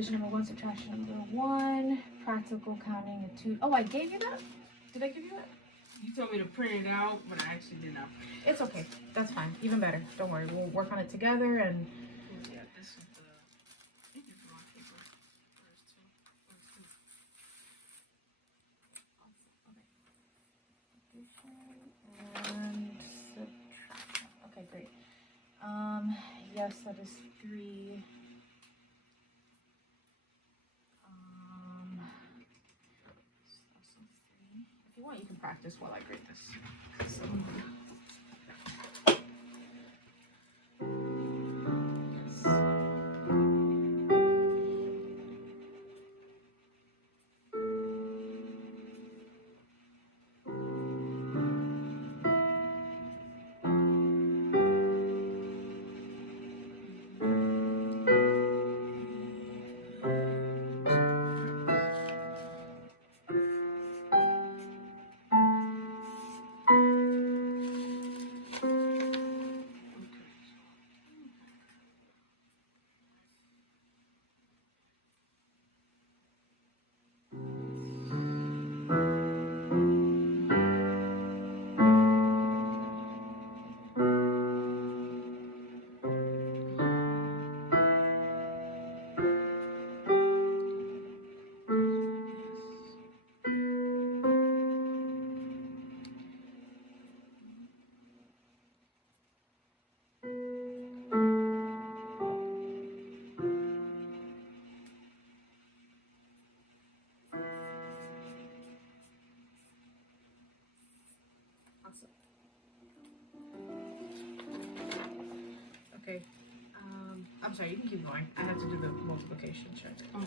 multiplication number 1, subtraction number 1, practical counting etude. Oh, I gave you that? Did I give you that? You told me to print it out, but I actually did not. It's okay. That's fine. Even better. Don't worry. We'll work on it together and. Yeah, this is the. I think it's my paper. Where's two? And subtraction. Okay, great. Yes, that is 3. Also 3. If you want, you can practice while I grade this. So. Okay. I'm sorry, you can keep going. I have to do the multiplication check. Okay.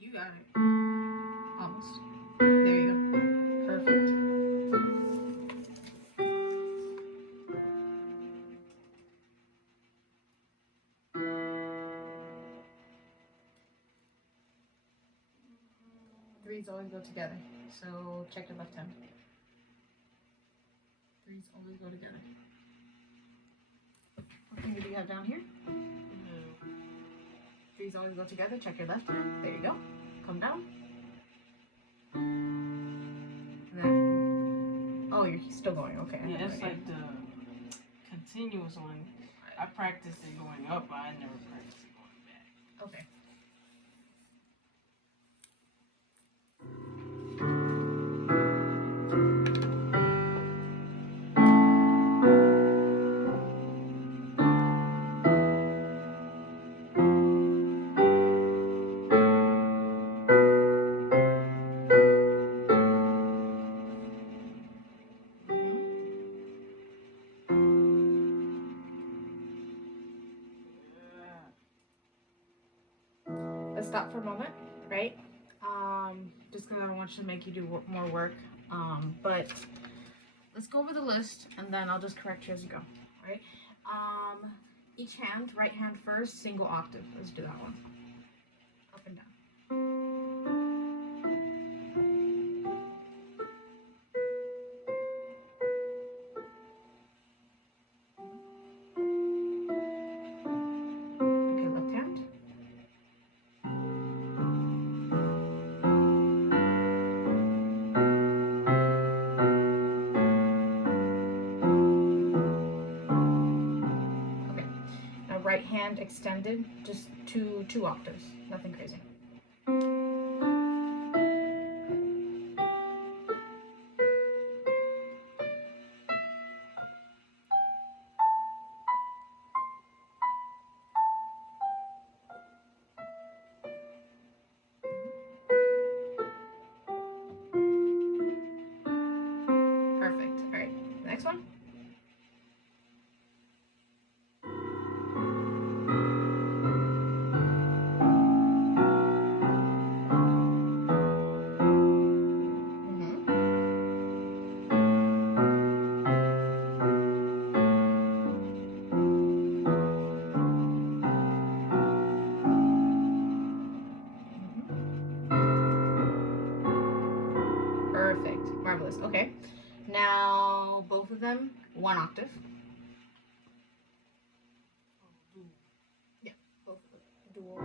You got it. Almost. There you go. Perfect. Threes always go together. So check your left hand. Threes always go together. What finger do you have down here? Threes always go together. Check your left hand. There you go. Come down. And then, oh, you're still going. Okay. Yeah, it's like the continuous one. I practiced it going up, but I never practiced it going back. Okay. Let's stop for a moment, right? Just because I don't want you to make you do more work. But let's go over the list and then I'll just correct you as you go, right? Each hand, right hand first, single octave. Let's do that one. Up and down. Okay, left hand. Right hand extended, just two octaves, nothing crazy. them 1 octave. Yeah, both of them. Dual.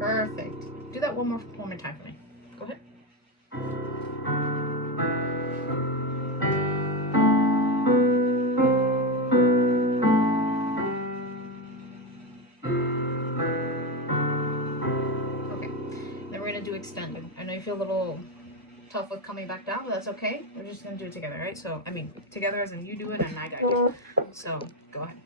Perfect. Do that one more time for me. Go ahead. Okay. Then we're gonna do extended. I know you feel a little tough with coming back down, but that's okay. We're just gonna do it together, right? So I mean together as in you do it and I guide you. So go ahead.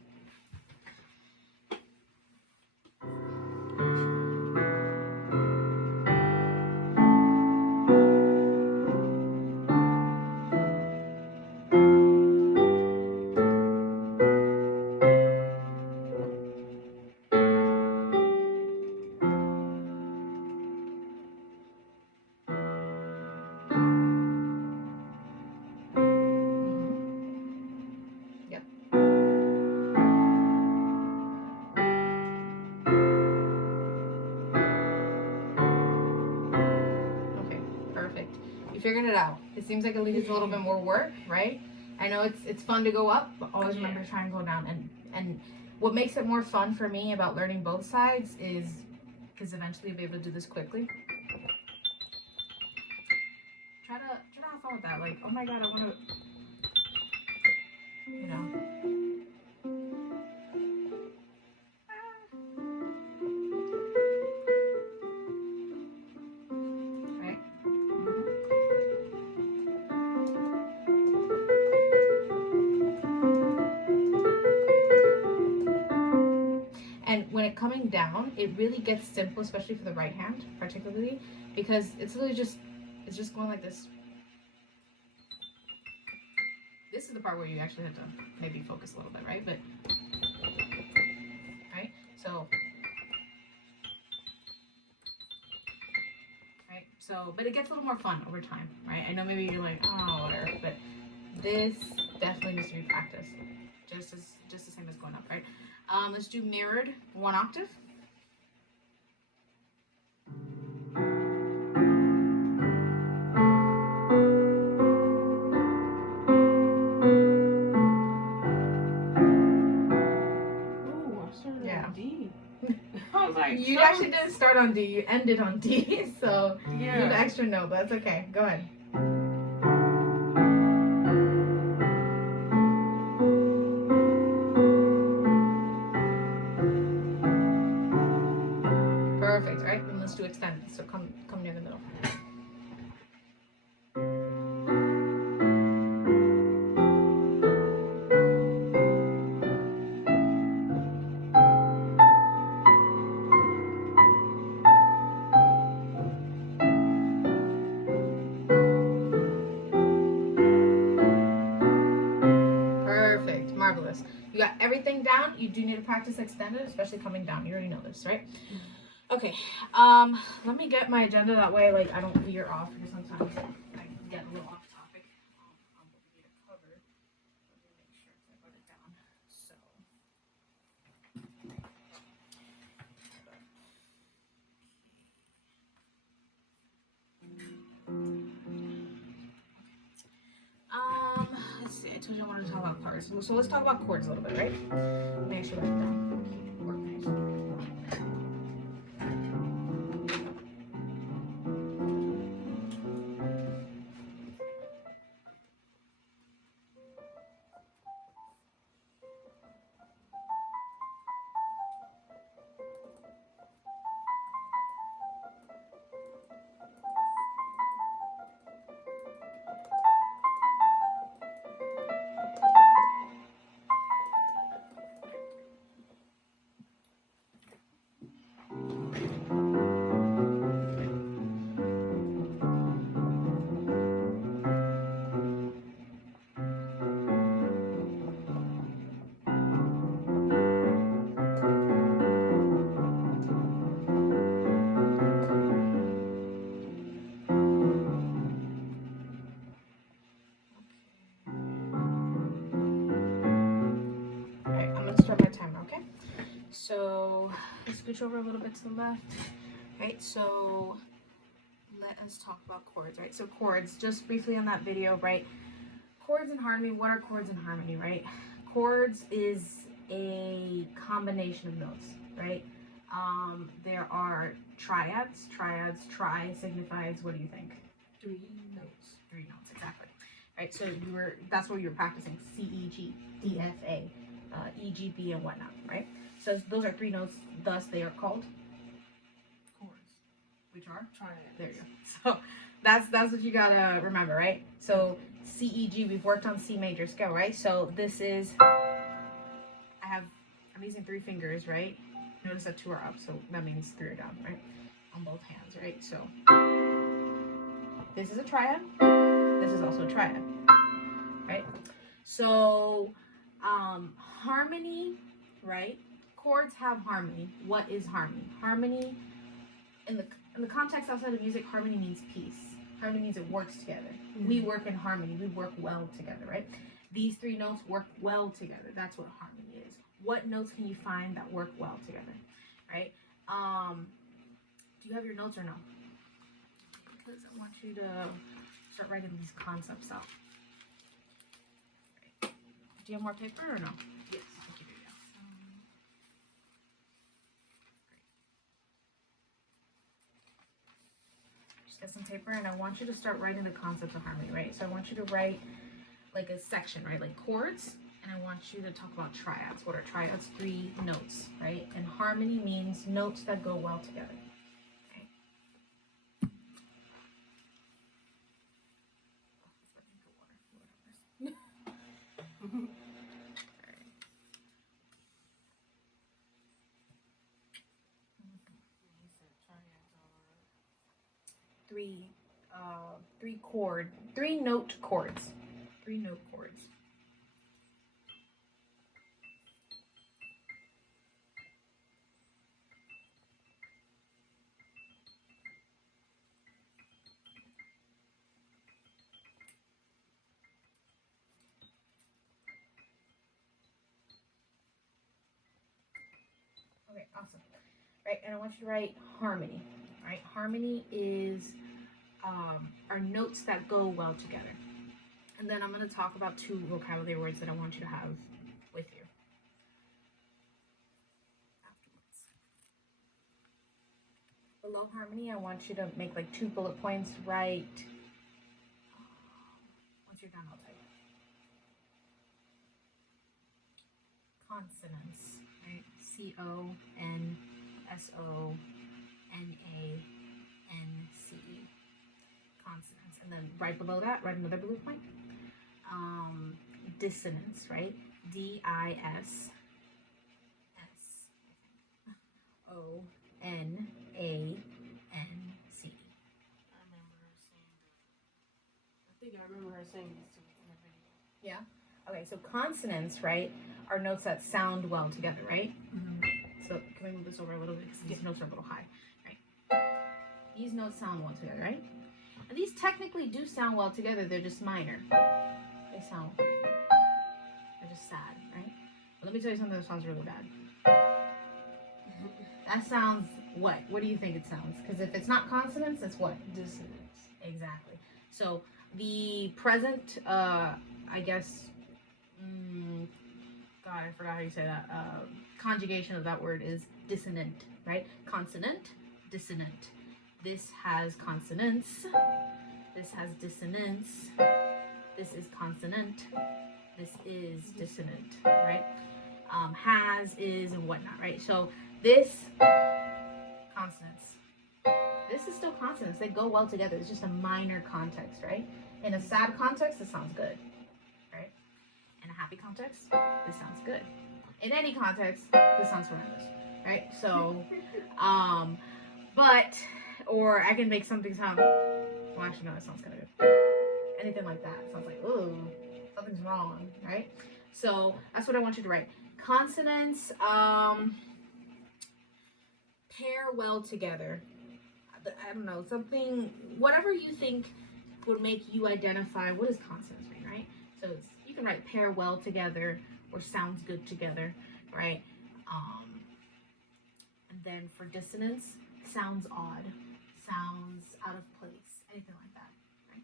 You figured it out. It seems like it needs a little bit more work, right? I know it's fun to go up, but always remember to try and go down. And what makes it more fun for me about learning both sides is because eventually you'll be able to do this quickly. Try to have fun with that. Like, oh my god, I want to, you know. Coming down, it really gets simple, especially for the right hand, particularly because it's literally just going like this. This is the part where you actually have to maybe focus a little bit, right? But right, so but it gets a little more fun over time, right? I know maybe you're like, oh, whatever, but this definitely needs to be practiced, just the same as going up, right? Let's do mirrored 1 octave. Ooh, I started on D. I was like, you actually didn't start on D, you ended on D, so you have extra note, but that's okay. Go ahead. Perfect, right? And let's do extended. So come near the middle. Perfect, marvelous. You got everything down. You do need to practice extended, especially coming down. You already know this, right? Okay, let me get my agenda that way, like, I don't veer off, because sometimes I get a little off topic on what we need to cover. Let me make sure I put it down. So, let's see, I told you I wanted to talk about chords. So let's talk about chords a little bit, right? Make sure I write it down. Organized. scooch over a little bit to the left. Right, so let us talk about chords, right? So chords, just briefly on that video, right? Chords and harmony, what are chords and harmony, right? Chords is a combination of notes, right? There are triads. Tri signifies, what do you think? 3 notes. 3 notes, exactly. Right, so that's what you were practicing, C, E, G, D, F, A, E, G, B, and whatnot, right? So those are 3 notes, thus they are called Chords. which are? Triads. There you go. So that's what you gotta remember, right? So C, E, G, we've worked on C major scale, right? So this is, I'm using 3 fingers, right? Notice that 2 are up, so that means 3 are down, right? On both hands, right? So this is a triad. This is also a triad, right? So harmony, right? Chords have harmony. What is harmony? Harmony, in the context outside of music, harmony means peace. Harmony means it works together. We work in harmony. We work well together, right? These 3 notes work well together. That's what harmony is. What notes can you find that work well together, right? Do you have your notes or no? Because I want you to start writing these concepts out. Right. Do you have more paper or no? Yes. I think you do, yeah. Just get some paper, and I want you to start writing the concept of harmony, right? So I want you to write like a section, right? Like chords, and I want you to talk about triads. What are triads? 3 notes, right? And harmony means notes that go well together. Three note chords. 3 note chords. Okay, awesome. Right, and I want you to write harmony. Right, harmony is are notes that go well together. And then I'm going to talk about 2 vocabulary words that I want you to have with you afterwards. Below harmony, I want you to make like 2 bullet points. Write. Once you're done, I'll tell you. Consonants, right? C-O-N-S-O-N-A-N-C-E. Consonants. And then right below that, write another bullet point. Dissonance, right? D-I-S-S-O-N-A-N-C-E. I remember her saying these 2 in the video. Yeah? Okay, so consonants, right, are notes that sound well together, right? So can we move this over a little bit because these notes are a little high, right? These notes sound well together, right? And these technically do sound well together, they're just minor. They're just sad, right? But let me tell you something that sounds really bad. That sounds what? What do you think it sounds? Because if it's not consonants, it's what? Dissonance. Exactly. So the present, I guess, God, I forgot how you say that. Conjugation of that word is dissonant, right? Consonant, dissonant. This has consonants. This has dissonance. This is consonant. This is dissonant, right? Has, is, and whatnot, right? So this, consonants. This is still consonants. They go well together. It's just a minor context, right? In a sad context, this sounds good, right? In a happy context, this sounds good. In any context, this sounds horrendous, right? So, but, or I can make something sound, well, actually, no, that sounds kind of good. Anything like that sounds like, ooh, something's wrong, right? So that's what I want you to write. Consonants pair well together. I don't know, something, whatever you think would make you identify what does consonants mean, right? So it's, you can write pair well together or sounds good together, right? then for dissonance, sounds odd, sounds out of place, anything like that, right?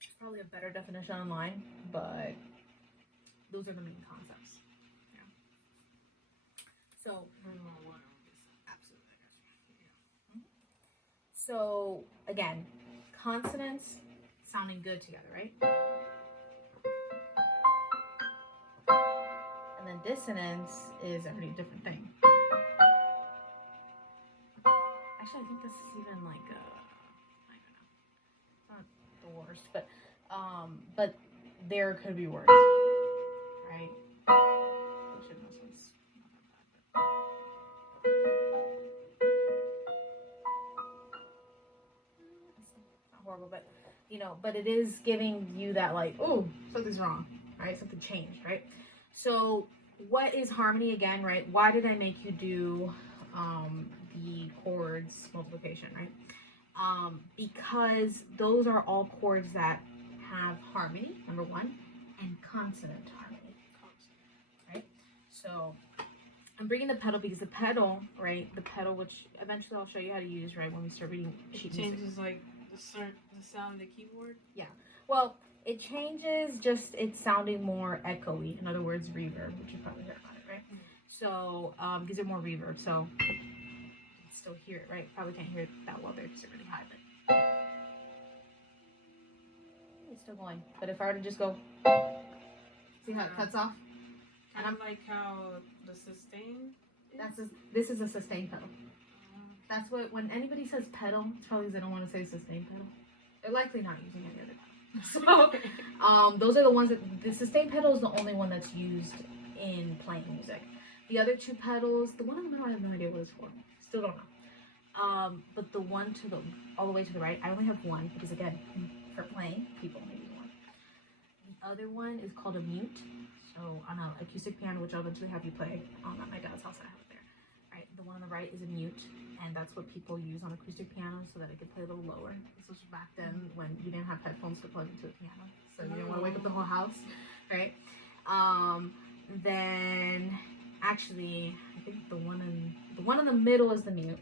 There's probably a better definition online, but those are the main concepts. Yeah. So, absolutely. Yeah. So again, consonants sounding good together, right? And then dissonance is a pretty different thing. Actually, I think this is even like I don't know, it's not the worst, but there could be worse, right? Which in this one's not not horrible, but you know, but it is giving you that like, oh, something's wrong, right? Something changed, right? So what is harmony again, right? Why did I make you do the chords multiplication, right? Because those are all chords that have harmony, number one, and consonant harmony, right? So I'm bringing the pedal because the pedal, right? The pedal, which eventually I'll show you how to use, right? When we start reading sheet music. It changes like the sound of the keyboard? Yeah. Well, it changes just it's sounding more echoey. In other words, reverb, which you probably heard about it, right? So gives it more reverb. So you can still hear it, right? Probably can't hear it that well there because it's really high, but it's still going. But if I were to just go, see how it cuts off? Kind of like how the sustain is? This is a sustain pedal. That's what, when anybody says pedal, it's probably because they don't want to say sustain pedal. They're likely not using any other pedal. So, those are the ones that, the sustain pedal is the only one that's used in playing music. The other two pedals, the one in the middle, I have no idea what it's for. Still don't know. But the one to the, all the way to the right, I only have one because again, for playing, people maybe one. The other one is called a mute. So on an acoustic piano, which I'll eventually have you play at my dad's house, I have it there. Right, the one on the right is a mute, and that's what people use on acoustic pianos so that it could play a little lower. This was back then when you didn't have headphones to plug into a piano, so you didn't want to wake up the whole house, right? Then actually, I think the one in the middle is the mute.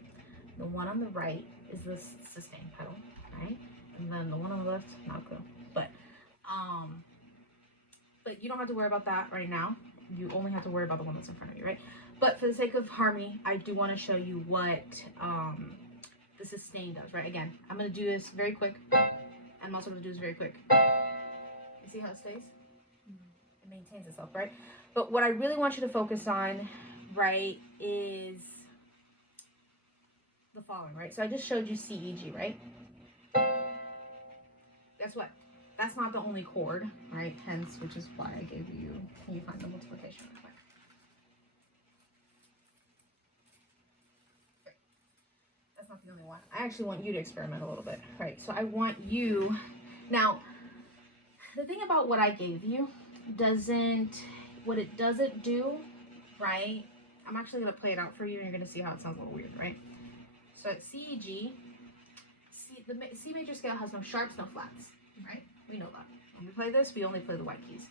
The one on the right is the sustain pedal, right? And then the one on the left, not cool, but you don't have to worry about that right now. You only have to worry about the one that's in front of you, right? But for the sake of harmony, I do want to show you what the sustain does, right? Again, I'm going to do this very quick. And I'm also going to do this very quick. You see how it stays? It maintains itself, right? But what I really want you to focus on, right, is the following, right? So I just showed you C, E, G, right? Guess what? That's not the only chord, right? Hence, which is why I gave you, can you find the multiplication real quick? Okay. That's not the only one. I actually want you to experiment a little bit, right? So I want you, now, the thing about what I gave you what it doesn't do, right? I'm actually going to play it out for you and you're going to see how it sounds a little weird, right? So at C, E, G, the C major scale has no sharps, no flats, right? We know that. When we play this, we only play the white keys.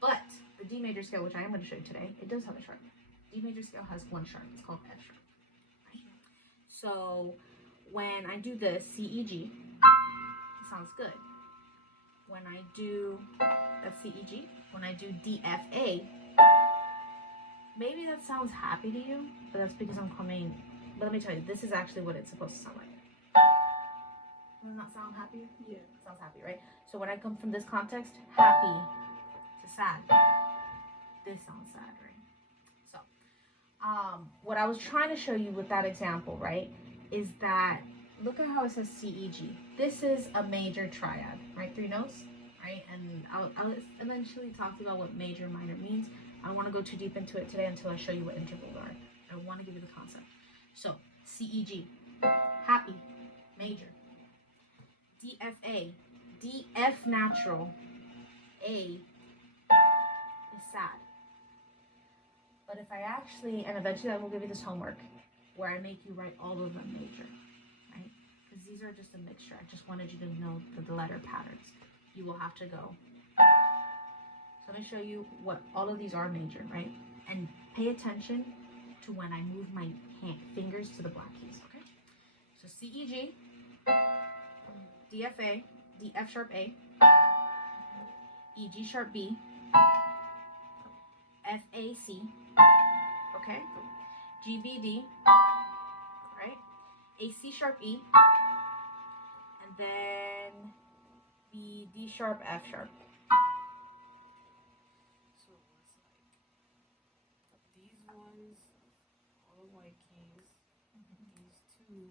But the D major scale, which I am going to show you today, it does have a sharp. D major scale has one sharp. It's called F sharp. Right? So when I do this, C, E, G, it sounds good. When I do, that's C, E, G. When I do D, F, A, maybe that sounds happy to you, but that's because I'm coming, but let me tell you, this is actually what it's supposed to sound like. Doesn't that sound happy? Yeah. It sounds happy, right? So when I come from this context, happy to sad, this sounds sad, right? So, what I was trying to show you with that example, right, is that, look at how it says C, E, G. This is a major triad, right? 3 notes, right? And I'll eventually talk to you about what major, minor means. I don't want to go too deep into it today until I show you what intervals are. I want to give you the concept. So, C, E, G, happy, major. D, F, A, D, F natural, A is sad. But if I actually, and eventually I will give you this homework, where I make you write all of them major, right? Because these are just a mixture. I just wanted you to know the letter patterns. You will have to go So I'm gonna show you what all of these are major, right? And pay attention to when I move my fingers to the black keys, okay? So C, E, G, D, F, A, D, F sharp A, E, G sharp B, F, A, C, okay? G, B, D, right? A, C sharp E, and then B, D sharp, F sharp. So it's like these ones, all the white keys. These two,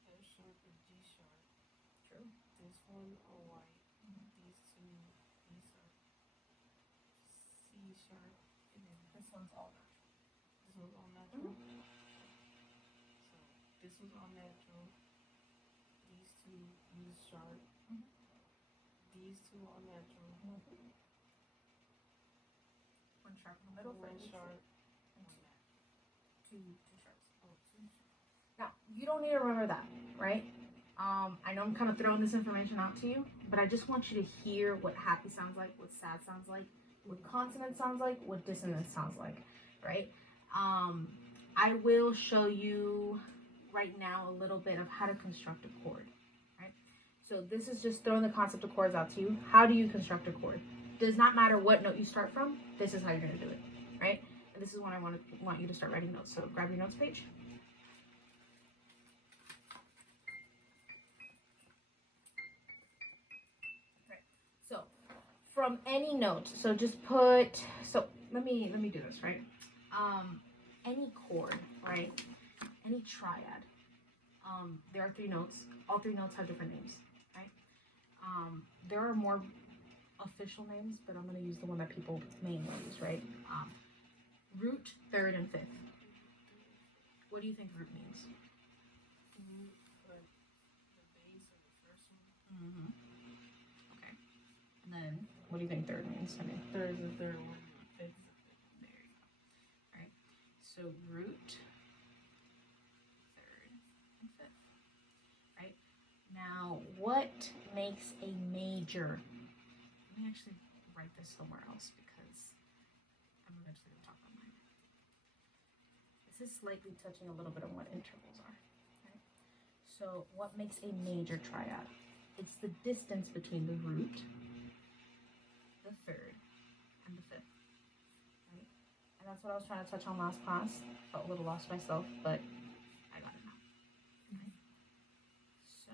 the F sharp and G sharp. True. This one are white. These two, these are C sharp, and then This one's all natural. this one's all natural. So this one's all natural. These two use sharp. These two are natural. One sharp in the middle for One each. sharp. And two sharps. Oh, two sharps. Now, you don't need to remember that, right? I know I'm kind of throwing this information out to you, but I just want you to hear what happy sounds like, what sad sounds like, what consonant sounds like, what dissonance sounds like, right? I will show you right now a little bit of how to construct a chord, right? So this is just throwing the concept of chords out to you. How do you construct a chord? Does not matter what note you start from. This is how you're going to do it, right? And this is when I want you to start writing notes. So grab your notes page. Right. So from any note, so just put. So let me do this, right? Any chord, right? Any triad. There are 3 notes. All 3 notes have different names, right? There are more official names, but I'm going to use the one that people mainly use, right? Root, third, and fifth. What do you think root means? Like the bass or the first one. Okay. And then, what do you think third means? I mean, Third is the third one. Fifth is the fifth. there you go. All right. So root, third, and fifth. Right. Now, what makes a major? Let me actually write this somewhere else because I'm eventually going to talk on mine. This is slightly touching a little bit on what intervals are. Right? So what makes a major triad? It's the distance between the root, the third, and the fifth. Right? And that's what I was trying to touch on last class. Felt a little lost myself, but I got it now. Right? So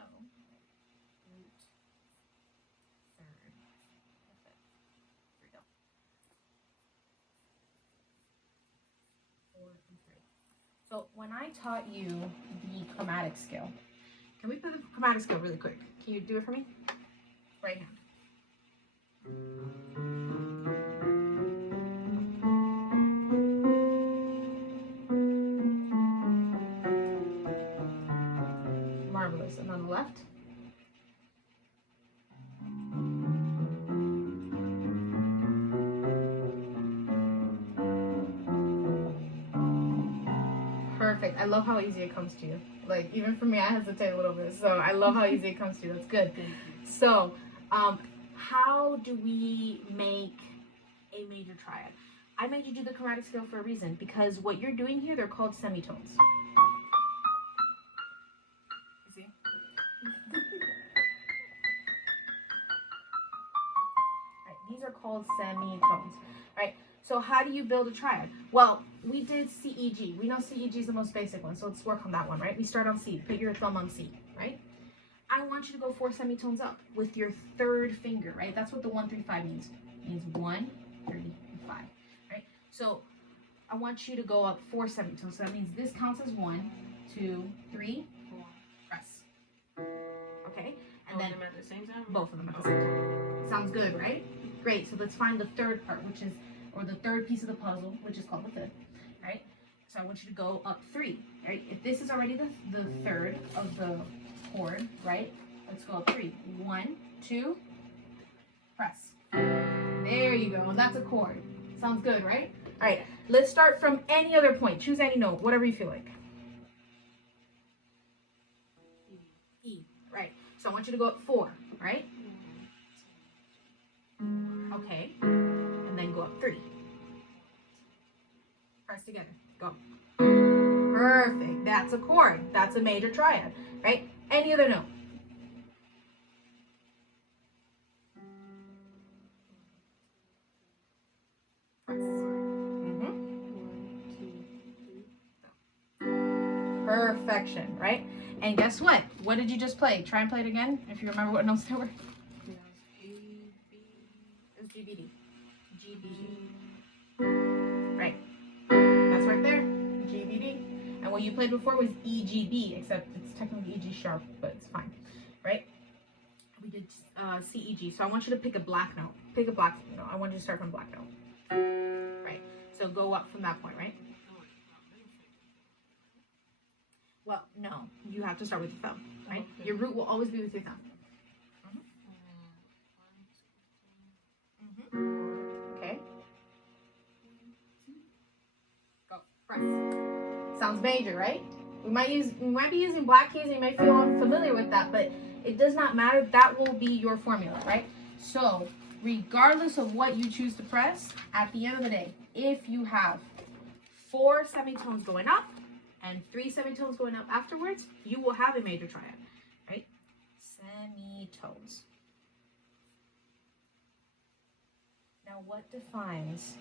root, third, and fifth. Here we go. 4 and 3. So when I taught you the chromatic scale, can we put the chromatic scale really quick? Can you do it for me? Right hand. Marvelous. And on the left? Perfect. I love how easy it comes to you. Like, even for me, I hesitate a little bit. So I love how easy it comes to you. That's good. So, how do we make a major triad? I made you do the chromatic scale for a reason, because what you're doing here, they're called semitones. You see? Right, these are called semitones. Right? So how do you build a triad? Well, we did C, E, G. We know C, E, G is the most basic one, so let's work on that one, right? We start on C. Put your thumb on C, right? I want you to go 4 semitones up with your third finger, right? That's what the 1, 3, 5 means. It means 1, 3, and 5, right? So I want you to go up 4 semitones. So that means this counts as 1, 2, 3, 4. Press. Okay? And then them at the same time? both of them at the same time. Sounds good, right? Great. So let's find the third part, which is, or the third piece of the puzzle, which is called the fifth, right? So I want you to go up 3, right? If this is already the third of the chord, right? Let's go up 3. 1, 2, press. There you go. That's a chord. Sounds good, right? All right. Let's start from any other point. Choose any note, whatever you feel like. E. Right. So I want you to go up 4, right? Okay. And then go up 3. Press together. Go. Perfect. That's a chord. That's a major triad, right? Any other note? Press. Perfection, right? And guess what? What did you just play? Try and play it again, if you remember what notes they were. It was G, B, D. G, B, D. Right. That's right there. G, B, D. And what you played before was E, G, B, except it's technically E, G sharp, but it's fine. Right? We did C, E, G. So I want you to pick a black note. Pick a black note. I want you to start from black note. Right. So go up from that point, right? Well, no. You have to start with your thumb, right? Okay. Your root will always be with your thumb. Okay. Go. Press. Sounds major, right? We might be using black keys and you may feel unfamiliar with that, but it does not matter. That will be your formula, right? So regardless of what you choose to press, at the end of the day, if you have 4 semitones going up and 3 semitones going up afterwards, you will have a major triad, right? Semitones. Now, what defines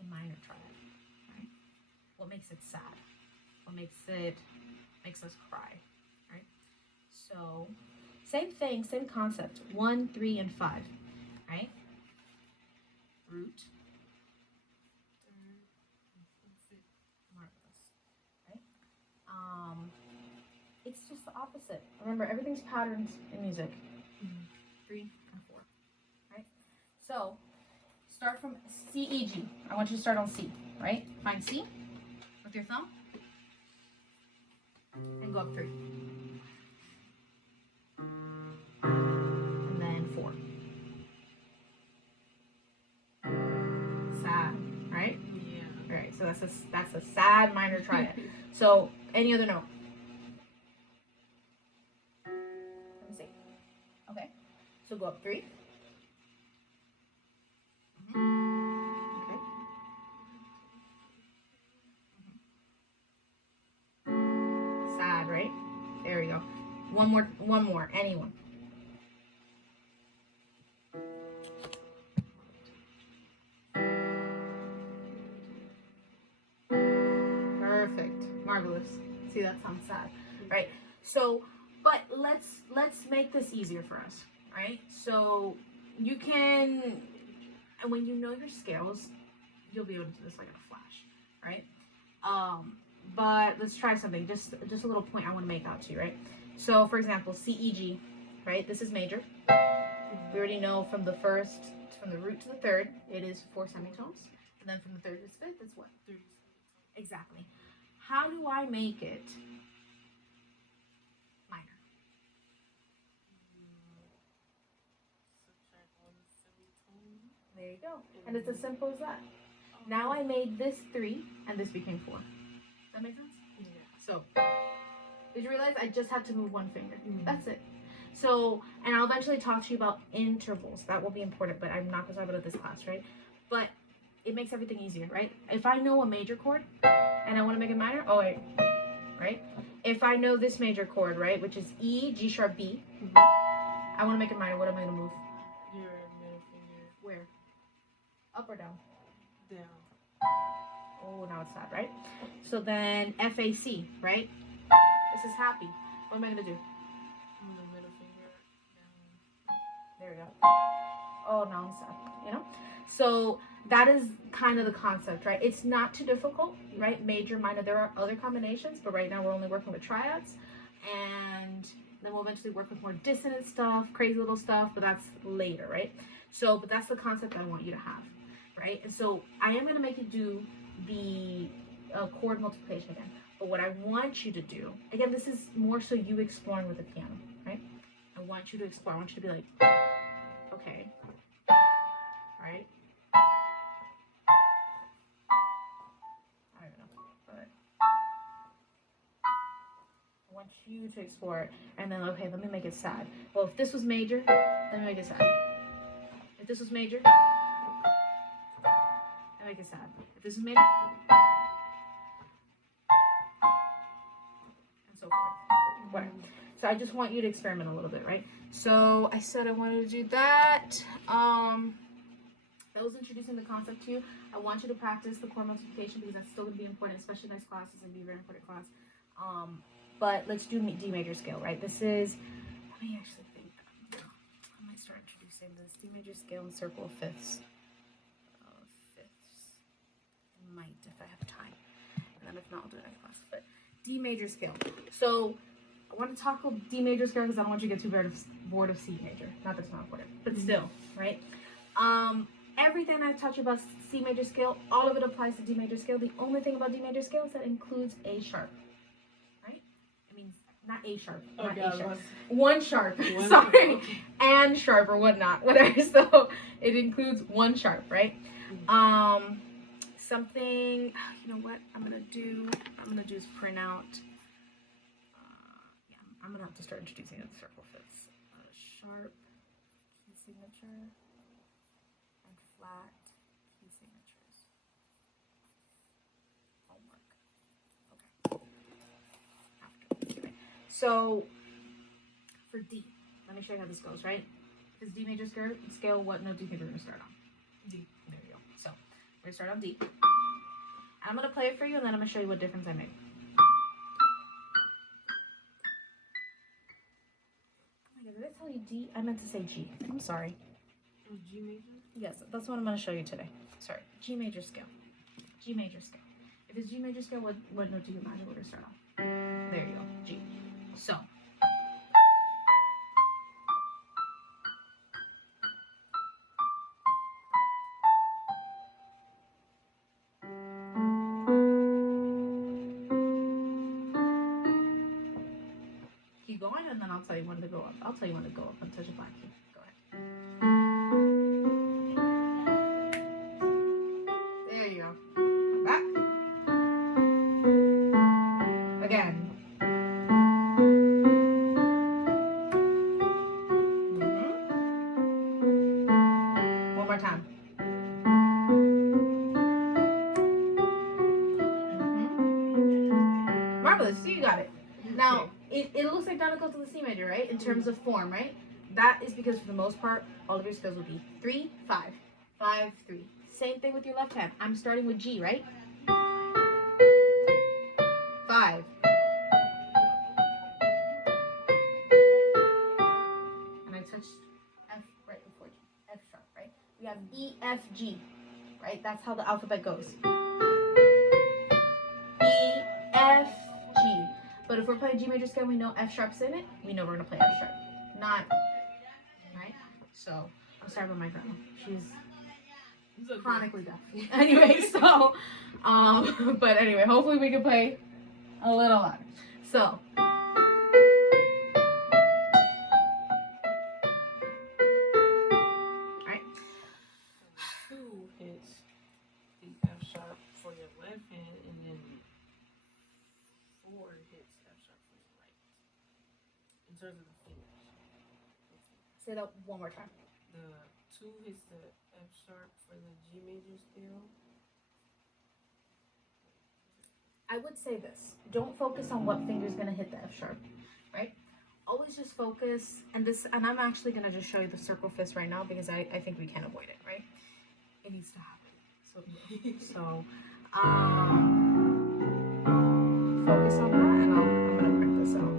a minor triad, right? What makes it sad? What makes us cry, right? So, same thing, same concept. 1, 3, and 5, right? Root. It's just the opposite. Remember, everything's patterns in music. 3 and 4, right? So, start from C, E, G. I want you to start on C, right? Find C with your thumb and go up 3. And then 4. Sad, right? Yeah. All right, so that's a sad minor triad. So, any other note? Let me see. Okay. So go up 3. Okay. Sad, right? There we go. One more. Anyone. Perfect. Marvelous. See, that sounds sad, right? So, but let's make this easier for us, right? So you can, and when you know your scales, you'll be able to do this like in a flash, right? But let's try something. Just a little point I want to make out to you, right? So, for example, C, E, G, right? This is major. We already know from the root to the third, it is 4 semitones, and then from the third to the fifth, it's what? 3. Exactly. How do I make it minor? There you go. And it's as simple as that. Now I made this 3, and this became 4. Does that make sense? Yeah. So, did you realize I just had to move one finger? That's it. So, and I'll eventually talk to you about intervals. That will be important, but I'm not going to talk about it this class, right? But it makes everything easier, right? If I know a major chord and I want to make it minor, oh wait, right? If I know this major chord, right, which is E, G sharp, B, I want to make it minor. What am I going to move? Your middle finger. Where? Up or down? Down. Oh, now it's sad, right? So then FAC, right? This is happy. What am I going to do? Move the middle finger down. There we go. Oh, now I'm sad, you know? So that is kind of the concept, right? It's not too difficult, right? Major, minor, there are other combinations, but right now we're only working with triads. And then we'll eventually work with more dissonant stuff, crazy little stuff, but that's later, right? So, but that's the concept that I want you to have, right? And so I am going to make you do the chord multiplication again. But what I want you to do, again, this is more so you exploring with the piano, right? I want you to explore. I want you to be like, okay, right? I don't know, but I want you to explore it. And then, okay, let me make it sad. Well, if this was major, let me make it sad. If this was major, I make it sad. If this is major, and so forth. Whatever. So I just want you to experiment a little bit, right? So I said I wanted to do that. That was introducing the concept to you. I want you to practice the chord multiplication because that's still going to be important, especially next class. It's going to be a very important class. But let's do D major scale, right? This is, let me actually think. I might start introducing this D major scale in circle of fifths. Fifths. I might if I have time. And then if not, I'll do it next class. But D major scale. So I want to tackle D major scale because I don't want you to get too bored of C major. Not that it's not important, but still, right? Everything I taught you about C major scale, all of it applies to D major scale. The only thing about D major scale is that it includes A sharp, right? I mean, not A sharp, not A sharp. One sharp, sorry, okay. And sharp or whatnot, whatever. So it includes one sharp, right? Something, you know what I'm gonna do is print out. Yeah, I'm gonna have to start introducing the circle fifths. Sharp key signature. Flat key signatures. Homework. Okay. So for D, let me show you how this goes, right? If it's D major scale, what note do you think we're gonna start on? D. There you go. So we're gonna start on D. And I'm gonna play it for you and then I'm gonna show you what difference I made. Oh my god, did I tell you D? I meant to say G. I'm sorry. It was G major? Yes, that's what I'm going to show you today. Sorry, G major scale. G major scale. If it's G major scale, what note do you imagine we're going to start on? There you go, G. So. Keep going and then I'll tell you when to go up. I'll tell you when to go up and touch a black key. Go ahead. There you go. Back. Again. One more time. Marvelous. So you got it. Now, it looks identical to the C major, right? In terms of form, right? That is because for the most part, all of your scales will be 3, 5, 5, 3. Same thing with your left hand. I'm starting with G, right? 5. And I touched F right before G. F sharp, right? We have E, F, G, right? That's how the alphabet goes. E, F, G. But if we're playing G major scale, we know F sharp's in it. We know we're gonna play F sharp, not right. So I'm sorry about my grandma. She's chronically deaf. Anyway, so but anyway, hopefully we can play a little louder. So. Alright. 2 hits the F sharp for your left hand, and then 4 hits F sharp for your right. In terms of the fingers. Say that one more time. The 2 hits the F sharp for the G major scale. I would say this. Don't focus on what finger's gonna hit the F sharp, right? Always just focus, and I'm actually gonna just show you the circle fist right now because I think we can't avoid it, right? It needs to happen. So focus on that, and I'm gonna print this out.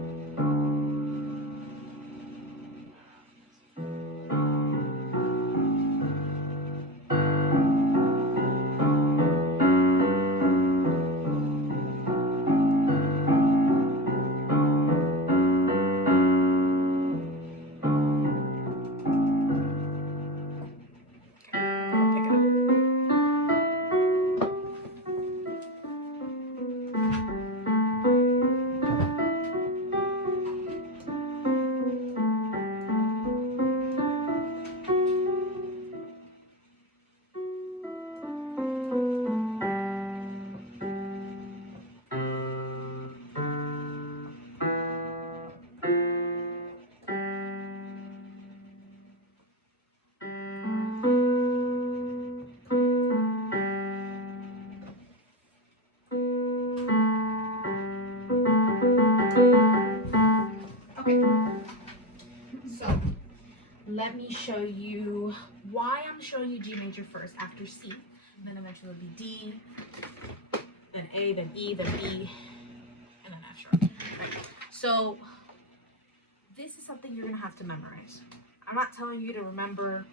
me show you why I'm showing you G major first after C. And then eventually it'll be D, then A, then E, then B, and then F sharp. Right. So this is something you're gonna have to memorize. I'm not telling you to remember,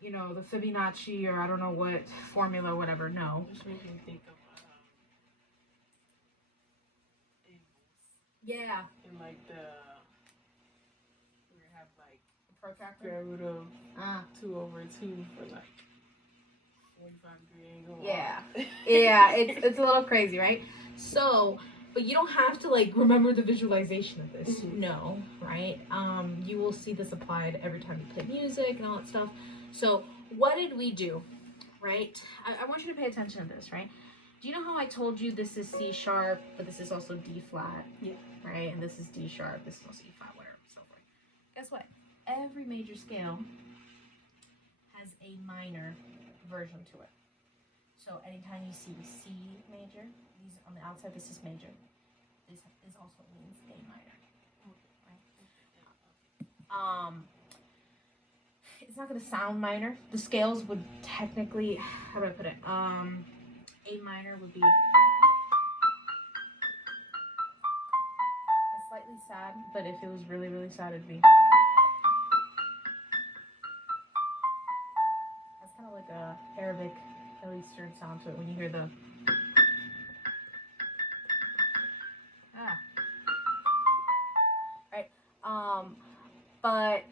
you know, the Fibonacci or I don't know what formula or whatever. No. Just make me think of Yeah. and like we have like The protractor. square root of 2/2 for like 45-degree angle. Yeah. Yeah, it's a little crazy, right? So, but you don't have to like remember the visualization of this. No, right? You will see this applied every time you play music and all that stuff. So what did we do, right? I want you to pay attention to this, right? Do you know how I told you this is C sharp, but this is also D flat? Yeah. Right? And this is D sharp, this is also E flat, whatever, so forth. Guess what? Every major scale has a minor version to it. So anytime you see C major, these on the outside, this is major. This also means A minor. Right? It's not going to sound minor. The scales would technically, how do I put it? A minor would be. It's slightly sad, but if it was really, really sad, it'd be. That's kind of like a Arabic, Middle Eastern sound to it when you hear the. Right. But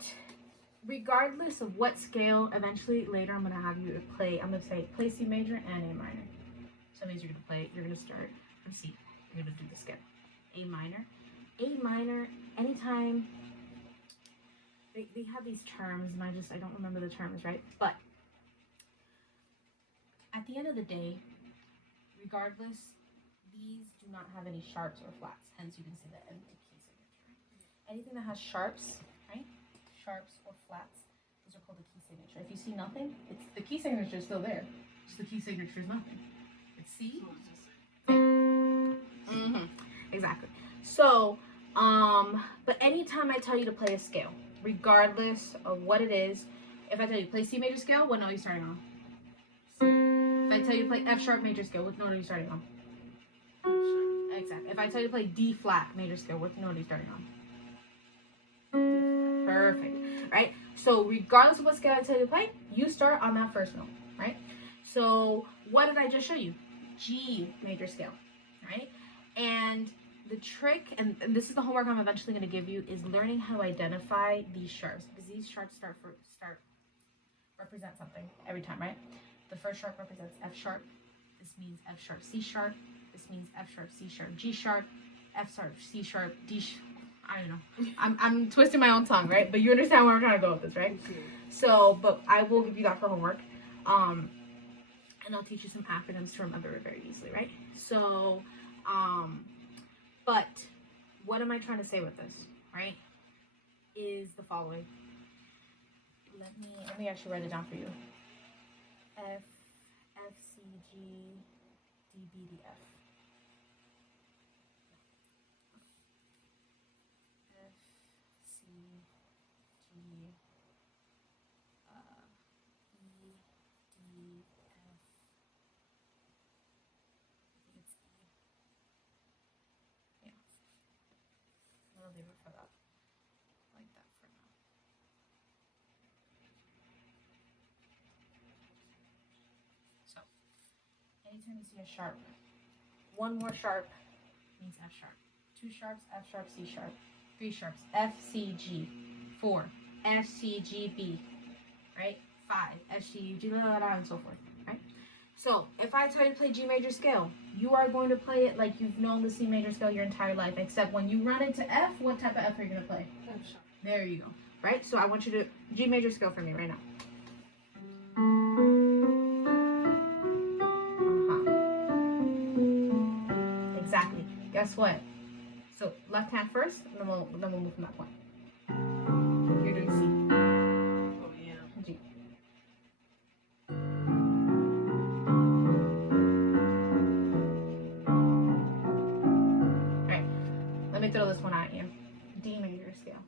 regardless of what scale, eventually later I'm gonna have you play. I'm gonna say play C major and A minor. So that means you're gonna play. You're gonna start from C. You're gonna do the scale. A minor. A minor. Anytime. They have these terms, and I don't remember the terms, right? But at the end of the day, regardless, these do not have any sharps or flats. Hence, you can see the empty key signature. Anything that has sharps, right? Sharps or flats, those are called the key signature. If you see nothing, it's the key signature is still there. Just the key signature is nothing. It's C. Exactly. So, but anytime I tell you to play a scale, regardless of what it is, if I tell you to play C major scale, what note are you starting on? If I tell you to play F sharp major scale, what note are you starting on? Exactly. If I tell you to play D flat major scale, what note are you starting on? Perfect. Right? So regardless of what scale I tell you to play, you start on that first note, right? So what did I just show you? G major scale, right? And the trick, and this is the homework I'm eventually going to give you, is learning how to identify these sharps, because these sharps represent something every time, right? The first sharp represents F sharp. This means F sharp, C sharp. This means F sharp, C sharp, G sharp, F sharp, C sharp, D sharp. I don't know. I'm twisting my own tongue, right? But you understand where we're trying to go with this, right? So, but I will give you that for homework. And I'll teach you some acronyms to remember it very easily, right? So, but what am I trying to say with this, right? Is the following. Let me actually write it down for you. F, C, G, D, B, D, F. F, C, G, E, D, F. I think it's E. Yeah. I'll leave it for that. Like that for now. So, anytime you see a sharp, one more sharp means F sharp. Two sharps, F sharp, C sharp. Three sharps, F, C, G. 4, F, C, G, B. Right? 5, F, C, G, and so forth. Right? So, if I tell you to play G major scale, you are going to play it like you've known the C major scale your entire life, except when you run into F, what type of F are you going to play? F sharp. There you go. Right? So, I want you to G major scale for me right now. Exactly. Guess what? So left hand first, and then we'll move from that point. You're doing C. Oh yeah. G. Alright. Let me throw this one at you. D major scale.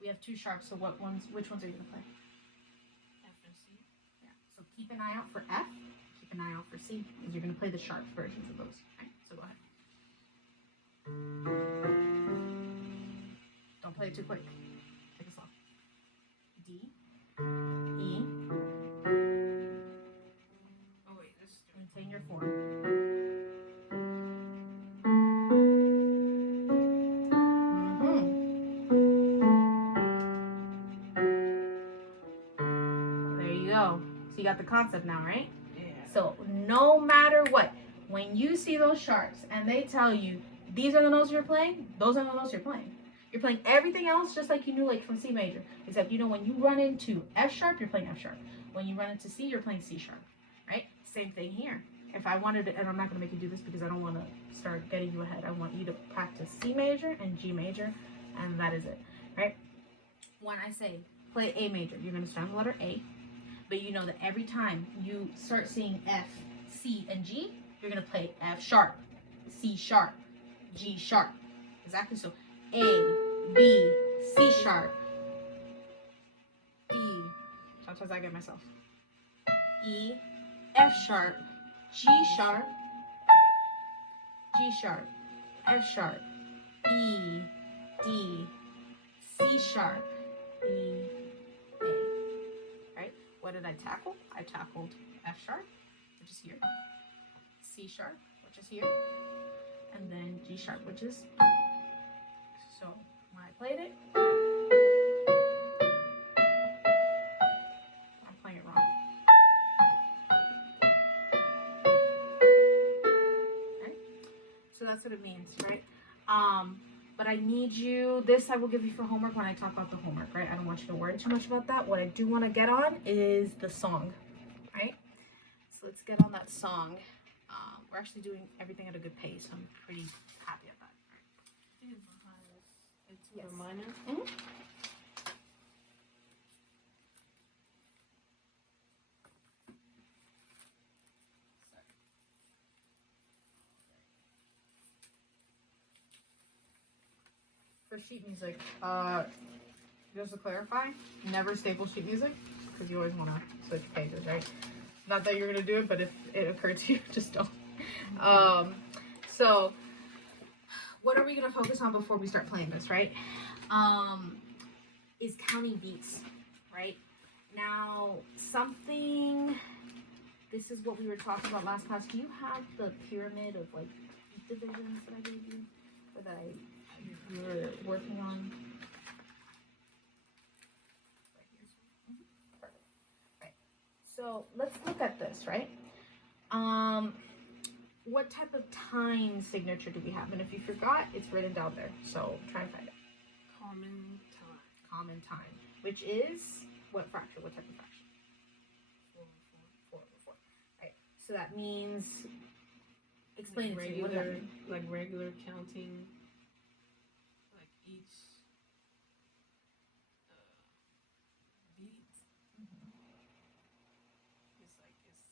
We have two sharps. So which ones are you gonna play? F and C. Yeah. So keep an eye out for F. Keep an eye out for C, because you're gonna play the sharp versions of those. Right? So go ahead. Don't play it too quick. Take it slow. D, E. Oh wait, this is Maintain your form. There you go. So you got the concept now, right? yeah. So no matter what, when you see those sharps and they tell you these are the notes you're playing, those are the notes you're playing. You're playing everything else just like you knew, like from C major. Except, you know, when you run into F sharp, you're playing F sharp. When you run into C, you're playing C sharp, right? Same thing here. If I wanted to, and I'm not going to make you do this because I don't want to start getting you ahead. I want you to practice C major and G major, and that is it, right? When I say play A major, you're going to start on the letter A, but you know that every time you start seeing F, C, and G, you're going to play F sharp, C sharp, G sharp. Exactly. So A, B, C sharp, D. Sometimes I get myself. E, F sharp, G sharp, G sharp, F sharp, E, D, C sharp, E, A. Right? What did I tackle? I tackled F sharp, which is here, C sharp, which is here, and then G sharp, which is. So when I played it, I'm playing it wrong. Okay? So that's what it means, right? But I need you, this I will give you for homework when I talk about the homework, right? I don't want you to worry too much about that. What I do want to get on is the song, right? So let's get on that song. We're actually doing everything at a good pace. I'm pretty happy about it. I think it's behind us. It's Yes. the minor. Mm-hmm. For sheet music, just to clarify, never staple sheet music, because you always want to switch pages, right? Not that you're going to do it, but if it occurred to you, just don't. So, what are we going to focus on before we start playing this, right? Is counting beats, right? Now, this is what we were talking about last class. Do you have the pyramid of like beat divisions that I gave you, or that you were working on? Perfect. Right. So let's look at this, right? What type of time signature do we have? And if you forgot, it's written down there. So try and find it. Common time. Common time, which is what fraction? What type of fraction? 4 over 4. Right. So that means. Explain it to me. What does that mean? Like regular counting. Like each beat. It's like its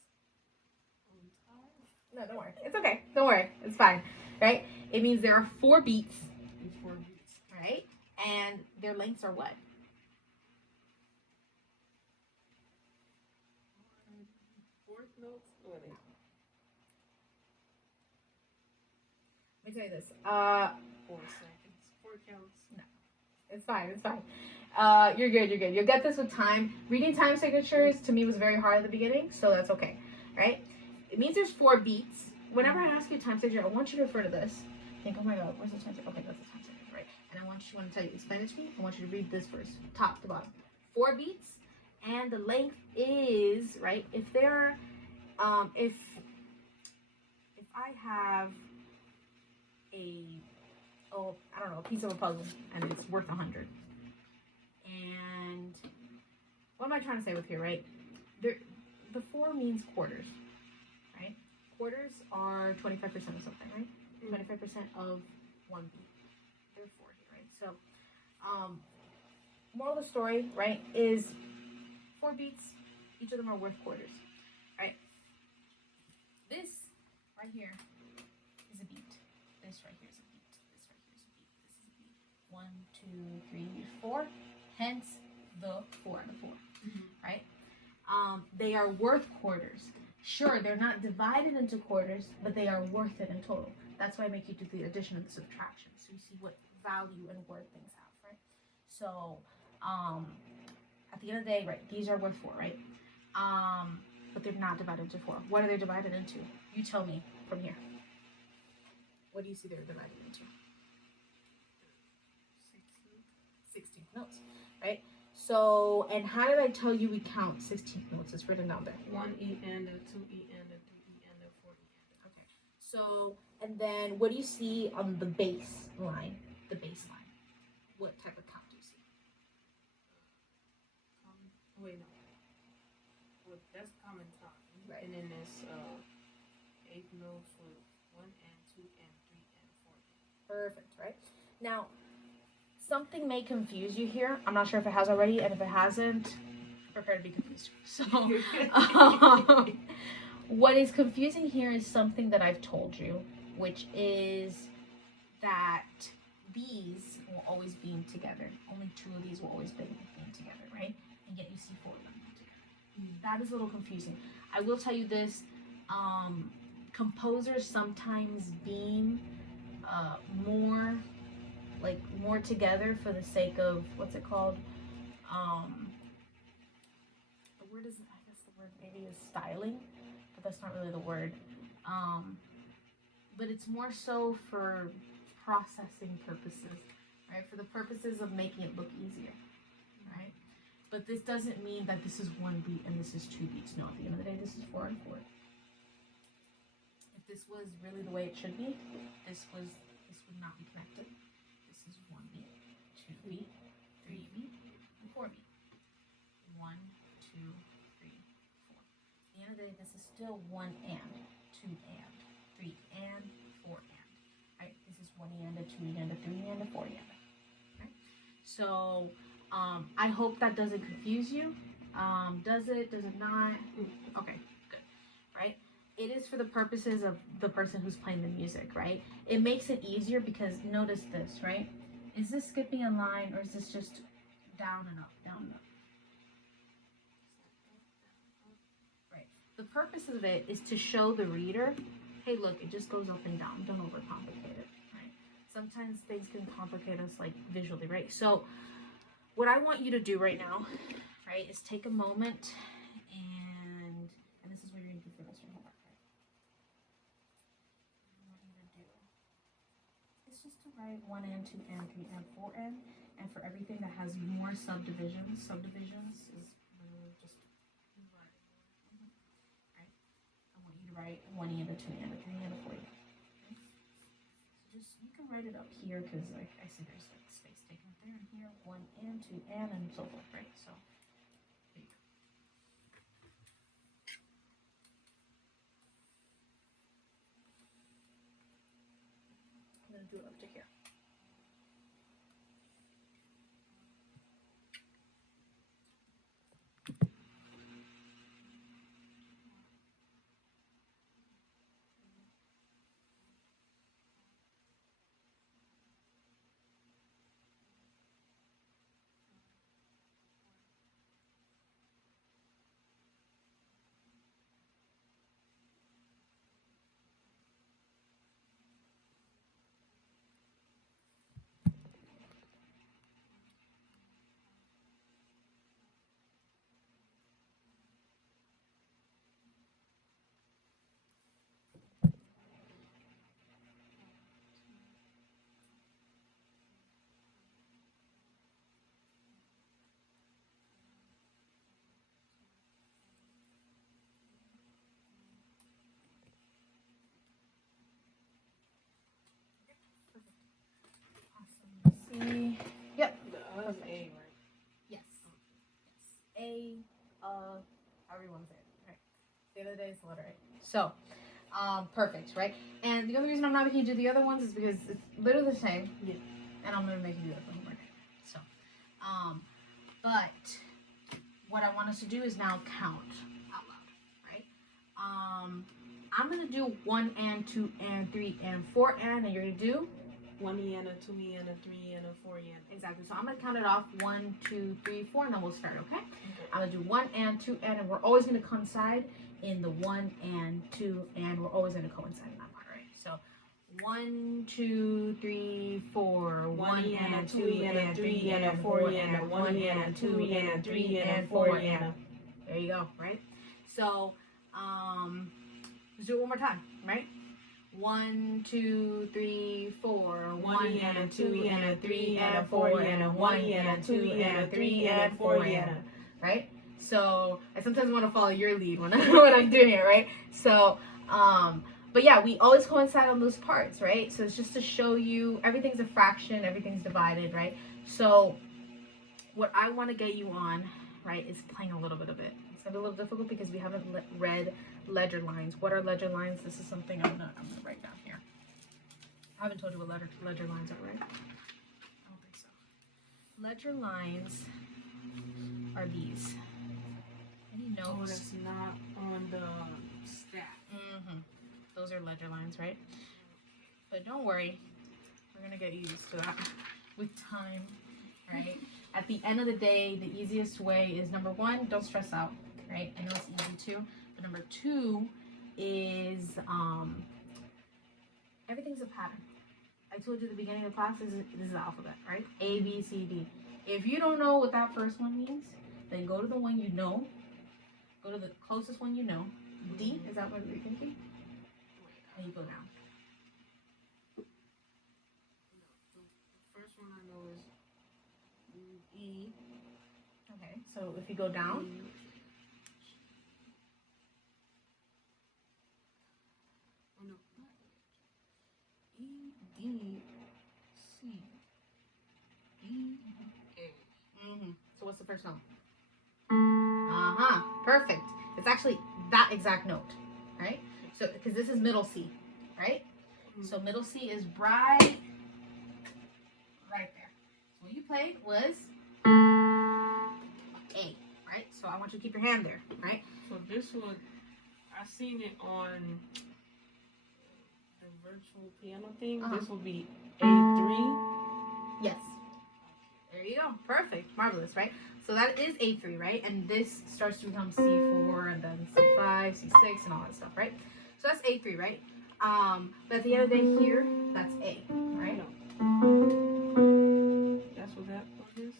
own time. No, don't worry. It's okay. Don't worry. It's fine. Right? It means there are 4 beats. And 4 beats. Right? And their lengths are what? 4th notes? What are they? Let me tell you this. 4 seconds. 4 counts. No. It's fine. It's fine. You're good. You're good. You'll get this with time. Reading time signatures to me was very hard at the beginning, so that's okay. Right? It means there's 4 beats. Whenever I ask you a time signature, I want you to refer to this. Think, oh my God, where's the time signature? Okay, that's the time signature, right? And I want to tell you, explain it to me. I want you to read this first, top to bottom. 4 beats, and the length is, right? If there, if I have I don't know, a piece of a puzzle, and it's worth 100. And what am I trying to say with here, right? The 4 means quarters, right? Quarters are 25% of something, right? 25% of 1 beat. There are 4 here, right? So, moral of the story, right, is 4 beats, each of them are worth quarters, right? This right here is a beat. This right here is a beat. This right here is a beat. This is a beat. 1, 2, 3, 4. Hence the 4 and the 4, Mhm. right? They are worth quarters. Sure, they're not divided into quarters, but they are worth it in total. That's why I make you do the addition and the subtraction, so you see what value and worth things have, right? So, at the end of the day, right, these are worth 4, right? But they're not divided into 4. What are they divided into? You tell me from here. What do you see they're divided into? 16 notes, right? So, and how did I tell you we count 16 notes? It's written down there. 1 E and a 2 E and a 3 E and a 4 E and a. Okay. So, and then what do you see on the bass line? The bass line. What type of count do you see? Wait, no. Well, that's common time. Right. And then there's 8 notes with 1 and 2 and 3 and 4. Perfect, right? Now, something may confuse you here. I'm not sure if it has already, and if it hasn't, prepare to be confused. So, what is confusing here is something that I've told you, which is that these will always beam together. Only 2 of these will always beam together, right? And yet you see 4 of them together. That is a little confusing. I will tell you this, composers sometimes beam more together for the sake of, what's it called? The word is, I guess the word maybe is styling, but that's not really the word. But it's more so for processing purposes, right? For the purposes of making it look easier, right? But this doesn't mean that this is 1 beat and this is 2 beats. No, at the end of the day, this is 4 and 4. If this was really the way it should be, this would not be connected. This is 1 beat, 2 beat, 3 beat, and 4 beat. 1, 2, 3, 4. At the end of the day, this is still 1 and, 2 and, 3 and, 4 and. Right? This is 1 and, a 2 and, a 3 and, a 4 and. Right? So, I hope that doesn't confuse you. Does it? Does it not? Okay, good. Right? It is for the purposes of the person who's playing the music, right? It makes it easier because notice this, right? Is this skipping a line or is this just down and up, down and up? Right. The purpose of it is to show the reader, hey, look, it just goes up and down. Don't overcomplicate it, right? Sometimes things can complicate us, like, visually, right? So what I want you to do right now, right, is take a moment and this is what you're going to do for this one. It's just to write 1 and 2 and 3 and 4 and for everything that has more subdivisions is literally just right. I want you to write 1 and a 2 and a 3 and a 4. Okay? So just you can write it up here because like I see there's like space taken up there and here 1 and 2 and so forth, right? So there you go. I'm gonna do it up to here. C. Yep. The A, right? Yes. A, however you want to say it. Right. The other day is the letter A. So, perfect, right? And the only reason I'm not making you do the other ones is because it's literally the same. Yeah. And I'm gonna make you do that for homework. So, but what I want us to do is now count out loud, right? I'm gonna do 1 and 2 and 3 and 4 and you're gonna do 1 E and a 2 E and a 3 E and a 4 E and a. Exactly. So I'm gonna count it off 1, 2, 3, 4, and then we'll start. Okay? I'm gonna do 1 and 2 and we're always gonna coincide in the 1 and 2 and we're always gonna coincide in that part, right? So 1, 2, 3, 4, 1 E and a 2 E and a 3 E and a 4 E and a 1 E and a 2 E and a 3 E and 4 E and a. There you go, right? So let's do it one more time, right? 1, 2, 3, 4, 1 E and a 2 E and a 3 and a 4 and a 1 E and a 2 E and a 3 and a 4 and a. Right? So I sometimes want to follow your lead when I'm doing it, right? So but yeah, we always coincide on those parts, right? So it's just to show you everything's a fraction, everything's divided, right? So what I want to get you on, right, is playing a little bit of it. It's gonna be a little difficult because we haven't read ledger lines. What are ledger lines? This is something I'm gonna write down here. I haven't told you what ledger lines are, right? I don't think so. Ledger lines are these. Any notes? Oh, that's not on the stack. Those are ledger lines, right? But don't worry, we're gonna get used to that with time, right? At the end of the day, the easiest way is number 1, don't stress out, right? I know it's easy too, but number 2 is everything's a pattern. I told you at the beginning of the class, this is the alphabet, right? A, B, C, D. If you don't know what that first one means, then go to the one you know. Go to the closest one you know. D, is that what you're thinking? And you go down. The first one I know is E. Okay, so if you go down. Oh no. E, D, C, E, A. So what's the first note? Perfect. It's actually that exact note, right? So because this is middle C, right? So middle C is right there. So what you played was A, right? So I want you to keep your hand there, right? So this one, I seen it on the virtual piano thing. This will be A3. Yes. There you go. Perfect. Marvelous, right? So that is A3, right? And this starts to become C4 and then C5, C6 and all that stuff, right? So that's A3, right? But at the end of the day here, that's A, right? That's what that one is?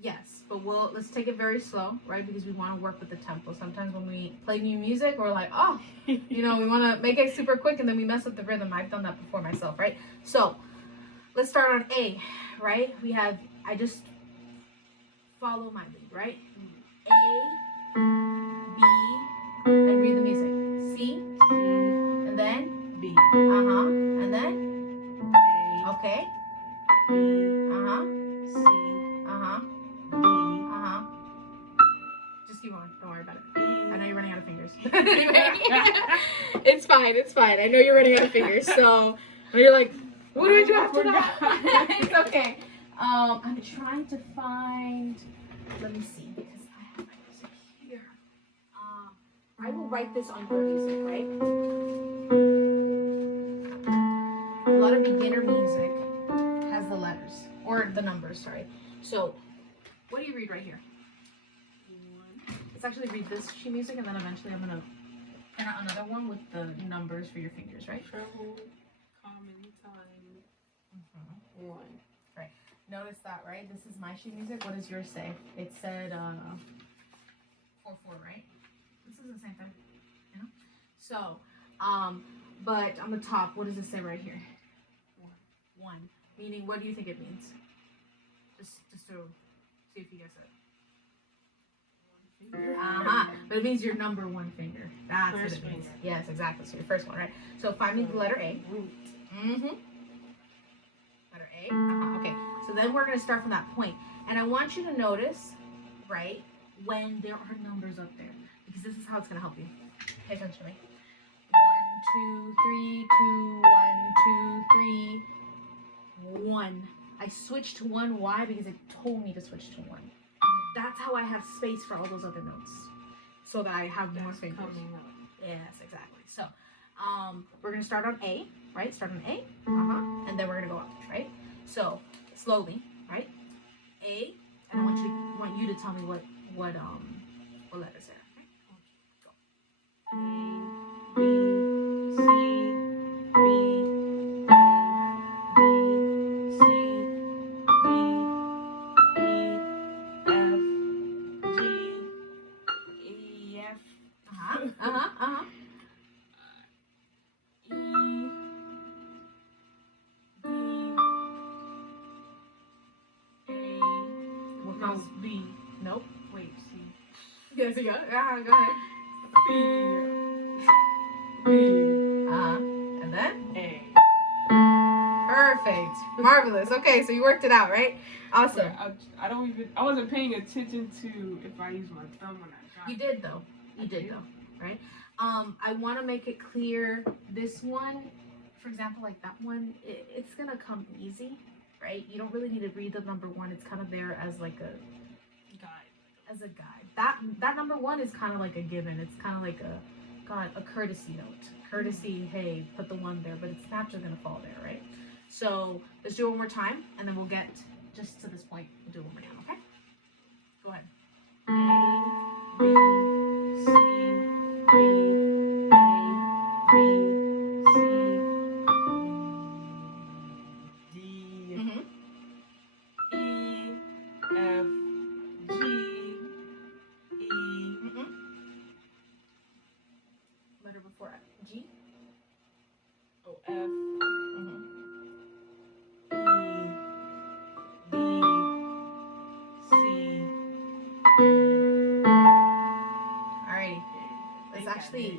Yes, but let's take it very slow, right? Because we want to work with the tempo. Sometimes when we play new music, we're like, oh, we want to make it super quick and then we mess up the rhythm. I've done that before myself, right? So let's start on A, right? I just follow my lead, right? A, B, and read the music. C, and then B. And then A. okay. B. C, D. Just keep on. Don't worry about it. E. I know you're running out of fingers. It's fine. It's fine. I know you're running out of fingers. So you're like, what do I do after that? It's okay. I'm trying to find. Let me see because I have my music here. I will write this on your music, right? A lot of beginner music has the letters or the numbers. Sorry. So, what do you read right here? Let's actually read this sheet music, and then eventually I'm gonna print out another one with the numbers for your fingers, right? Treble, common time, 1. Right. Notice that, right? This is my sheet music. What does yours say? It said 4/4, right? This is the same thing, you know. So, but on the top, what does it say right here? 1. Meaning, what do you think it means? Just to see if you guess it. But it means your number 1 finger. That's what it means. Yes, exactly. So your first one, right? So find me the letter A. Letter A. Okay. So then we're gonna start from that point, and I want you to notice, right, when there are numbers up there, because this is how it's gonna help you. Pay attention to me. 1, 2, 3, 2, 1, 2, 3, 1. I switched to 1. Why? Because it told me to switch to 1. That's how I have space for all those other notes, so that I have more fingers. Coming up. Yes, exactly. So, We're gonna start on A, right? Start on A, and then we're gonna go up, right? So slowly, right? A, and I want you to tell me what letters there. Okay? Go. A, B, C, B, A, B, C, D, E, F, G, E, F. E, D, A. What comes B? Nope. Wait, C. Yes, you go. Go ahead. C, B, and then A. perfect, marvelous. Okay, so you worked it out, right? Awesome. Yeah, I wasn't paying attention to if I use my thumb or not. You did though. You did though, right? I want to make it clear. This one, for example, like that one, it's gonna come easy, right? You don't really need to read the number one. It's kind of there as like a guide. As a guide. That number one is kind of like a given. It's kind of like a courtesy note. Courtesy, hey, put the one there, but it's naturally gonna fall there, right? So let's do it one more time, and then we'll get just to this point. We'll do it one more time, okay? Go ahead. A, B, C, B, A, B, C, D, mm-hmm. E, F, G, E, Mm-hmm. Letter before G. O, F, Mm-hmm. E, B, C. Alrighty. Let's actually.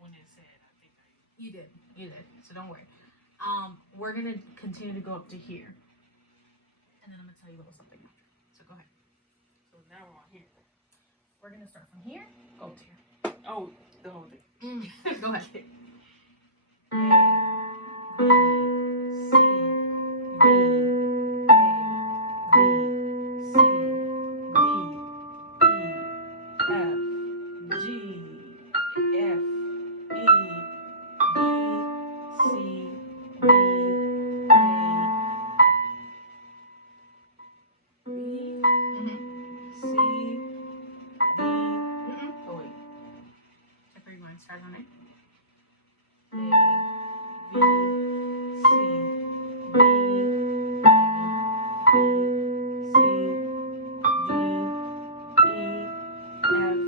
When it said, I think You did. So don't worry. We're gonna continue to go up to here, and then I'm gonna tell you a little something after. So go ahead. So now we're on here. We're gonna start from here. Go up to here. Oh, the whole thing. Go ahead. A, B, C, D, A, B, C, D, E, F, G, F, E, B, C, D, A, B, C, D. Oh wait. Check where you want to start on it. A, B, C, B, A, B, C, D, E, F,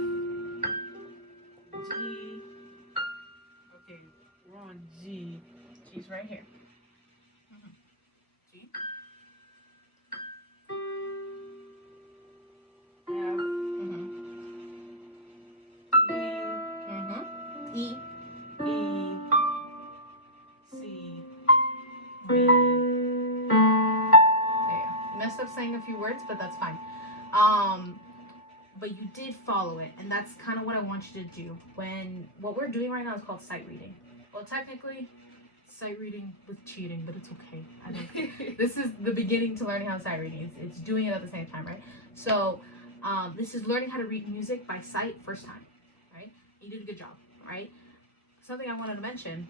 G. Okay, we're on G. G's right here. G. F, E. E, C, B. There you go. Messed up saying a few words, but that's fine. But you did follow it, and that's kind of what I want you to do. What we're doing right now is called sight reading. Well, technically, sight reading with cheating, but it's okay. I don't. This is the beginning to learning how to sight reading. It's doing it at the same time, right? So, this is learning how to read music by sight first time, right? You did a good job, right? Something I wanted to mention,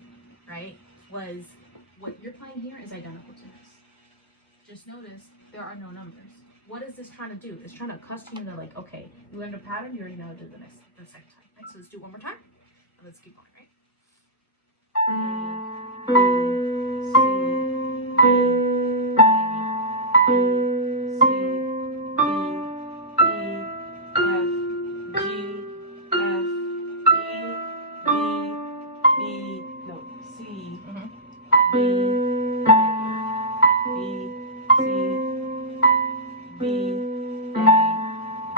right, was what you're playing here is identical to this. Just notice there are no numbers. What is this trying to do? It's trying to accustom you to, like, okay, you learned a pattern, you already know how to do the second time, right? So let's do it one more time, and let's keep going, right? A, B, C, D, A, B, C, D, E, F, G, F, E, B, no, C, B, A, B, C, B, A,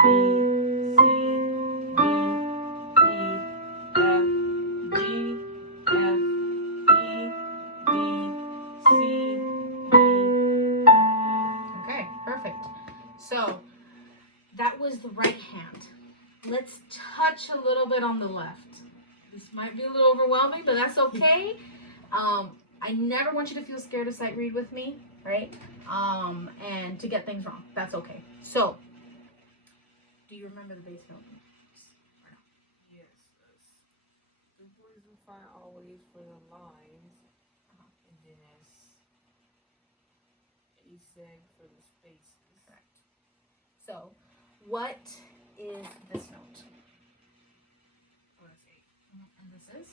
B, C, B, E, F, G, F, E, B, C, B. Okay, perfect. So that was the right hand. Let's touch a little bit on the left. This might be a little overwhelming, but that's okay. I never want you to feel scared to sight read with me, right? And to get things wrong. That's okay. So, do you remember the bass note? Yes. simplify always for the lines, and then aseg for the spaces. Correct. So, what is this note? Oh, that's 8. And this is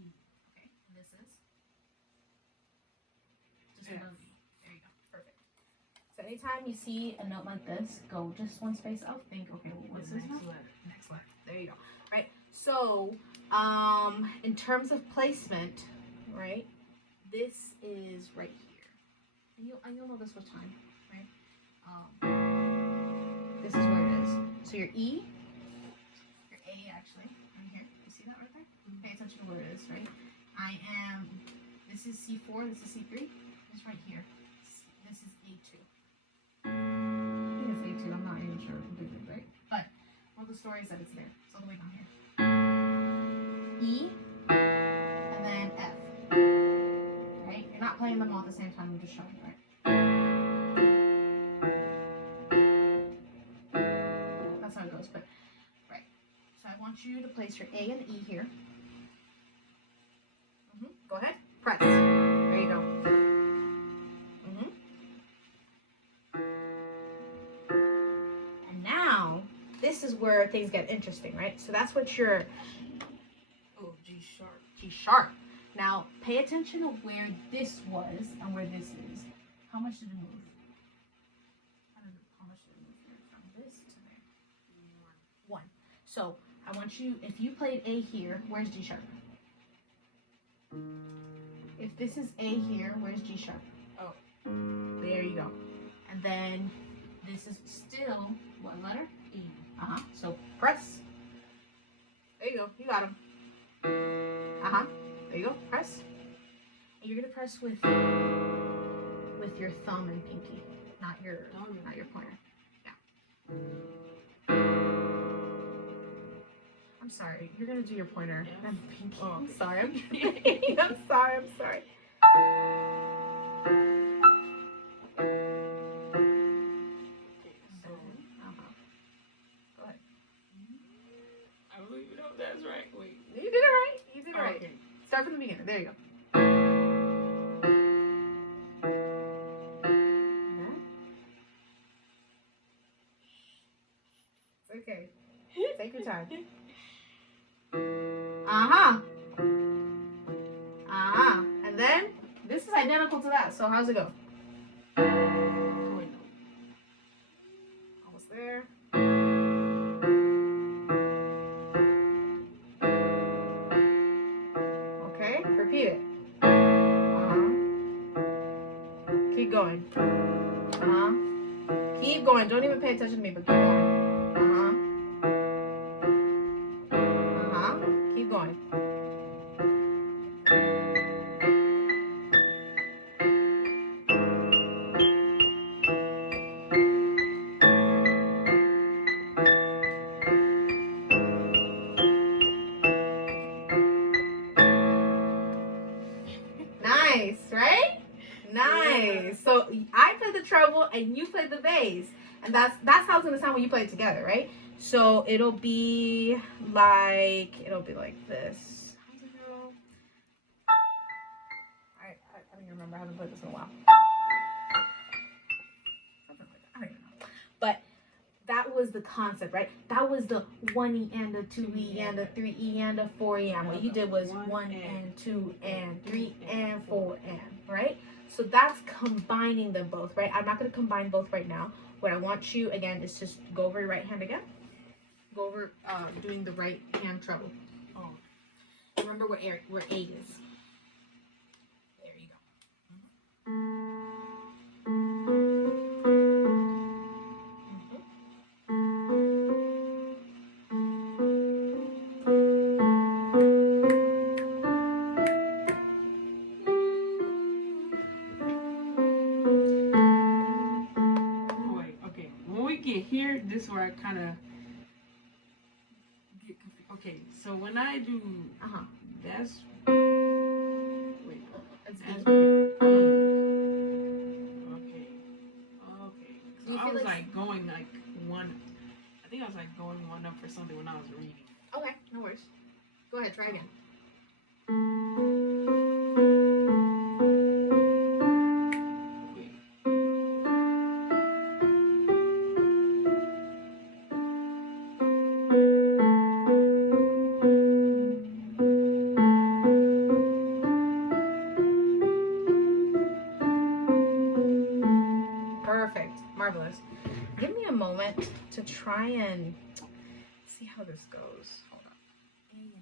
E. Okay. And this is just F. another E. There you go. Perfect. So anytime you see a note like this, go just one space up. Think, okay, well, what's this note? Next letter. There you go. Right. So, in terms of placement, right? This is right here. And you'll know this with time, right? This is where it is. So your E, your A actually, right here. You see that right there? Pay attention to where it is, right? This is C4, this is C3. It's right here. This is A2. I think it's A2, I'm not even sure completely, right? But, well, the story is that it's there. It's all the way down here. E, and then F. Right? You're not playing them all at the same time, I'm just showing you, right? That's how it goes, but, right. So I want you to place your A and E here. Go ahead. Press. There you go. And now, this is where things get interesting, right? So that's what your G sharp. G sharp. Now, pay attention to where this was and where this is. How much did it move? How much did it move here from this to there? 1. So, I want you, if you played A here, where's G sharp? If this is A here, where's G sharp? Oh. There you go. And then this is still what letter? E. So press. There you go. You got him. There you go. Press. And you're gonna press with your thumb and pinky, not your pointer. Yeah. I'm sorry. You're gonna do your pointer and pinky. Oh, okay. I'm sorry. I'm sorry. I'm sorry. Go ahead. I don't even know if that's right. Wait. You did it right. You did it right. Okay. Start from the beginning. There you go. It's okay. Take your time. And then this is identical to that. So how's it go? Almost there. Okay, repeat it. Keep going. Keep going. Don't even pay attention to me, but keep going. Keep going. Nice, right? Nice. So I played the treble and you played the bass, and that's how it's gonna sound when you play it together, right? So it'll be like this. How's it go? I don't even remember. I haven't played this in a while. I don't even know. But that was the concept, right? That was the 1E and a 2E and a 3E and a 4E and. What you did was 1 and 2 and 3 and 4 and, right? So that's combining them both, right? I'm not going to combine both right now. What I want you, again, is just go over your right hand again. Go over doing the right hand treble. Oh. Remember where A is. There you go. Here, this is where I kind of get confused. Okay, so when I do, that's, wait, that's okay. So I was like going like one, I think I was like going one up for something when I was reading. Okay, no worries. Go ahead, try again. Perfect. Marvelous. Give me a moment to try and see how this goes. Hold on. A and E.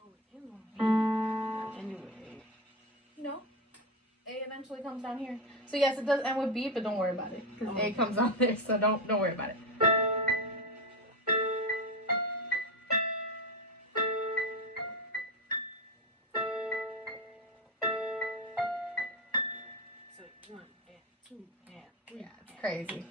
Oh, it is on B. Anyway. No. A eventually comes down here. So yes, it does end with B, but don't worry about it. Because A comes on there, so don't worry about it. So 1 and 2 and 3. Yeah, it's crazy.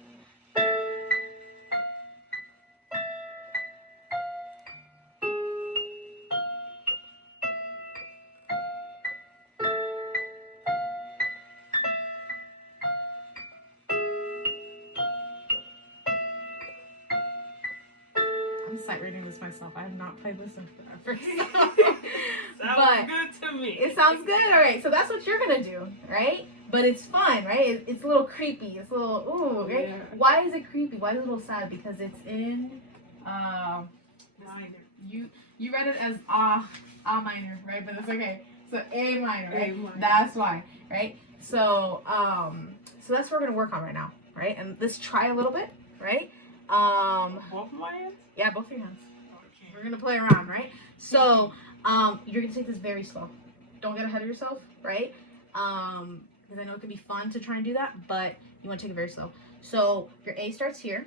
I'm sight reading this myself. I have not played this in forever. Sounds good to me. It sounds good. All right, so that's what you're gonna do, right? But it's fun, right? It's a little creepy. It's a little ooh. Right? Yeah. Why is it creepy? Why is it a little sad? Because it's in Minor. you read it as minor, right? But it's okay. So A minor, right? A minor. That's why, right? So so that's what we're gonna work on right now, right? And let's try a little bit, right? Both of my hands? Yeah, both your hands. Okay. We're gonna play around, right? So you're gonna take this very slow. Don't get ahead of yourself, right? Because I know it can be fun to try and do that, but you want to take it very slow. So your A starts here,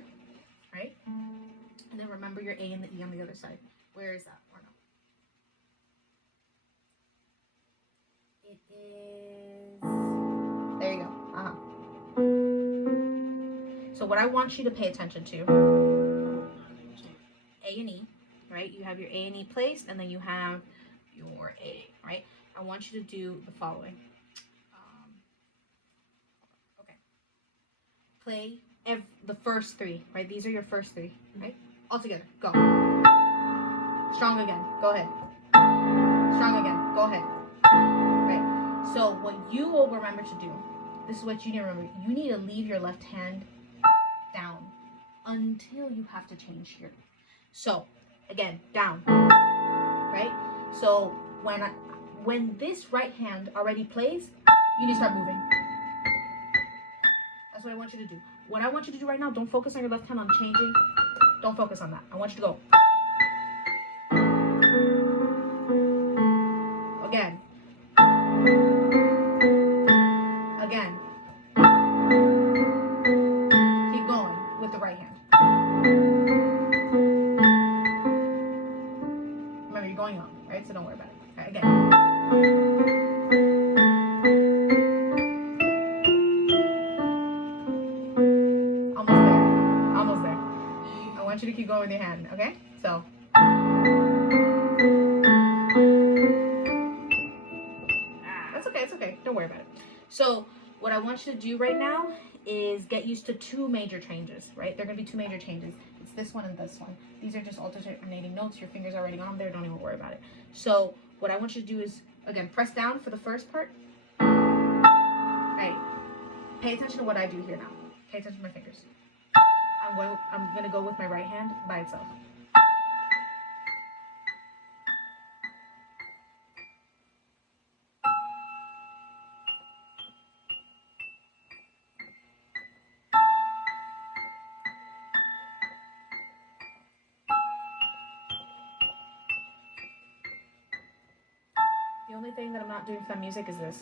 right? And then remember your A and the E on the other side. Where is that? Or no? It is. There you go. So what I want you to pay attention to, A and E, right? You have your A and E placed, and then you have your A, right? I want you to do the following. Okay. Play the first three, right? These are your first three, right? All together. Go. Strong again. Go ahead. Strong again. Go ahead. Right. So what you will remember to do, this is what you need to remember. You need to leave your left hand down until you have to change here. So again, down. Right? So when this right hand already plays, you need to start moving. That's what I want you to do. What I want you to do right now, don't focus on your left hand on changing. Don't focus on that. I want you to go. Again. Again. Keep going with the right hand. Remember, you're going on, right? So don't worry about it. Okay, again. Almost there. I want you to keep going with your hand, okay? So. It's okay. Don't worry about it. So what I want you to do right now is get used to two major changes, right? There are going to be two major changes. It's this one and this one. These are just alternating notes. Your fingers are already on there. Don't even worry about it. So what I want you to do is, again, press down for the first part. All right. Pay attention to what I do here now. Pay attention to my fingers. I'm going to go with my right hand by itself. The only thing that I'm not doing for the music is this.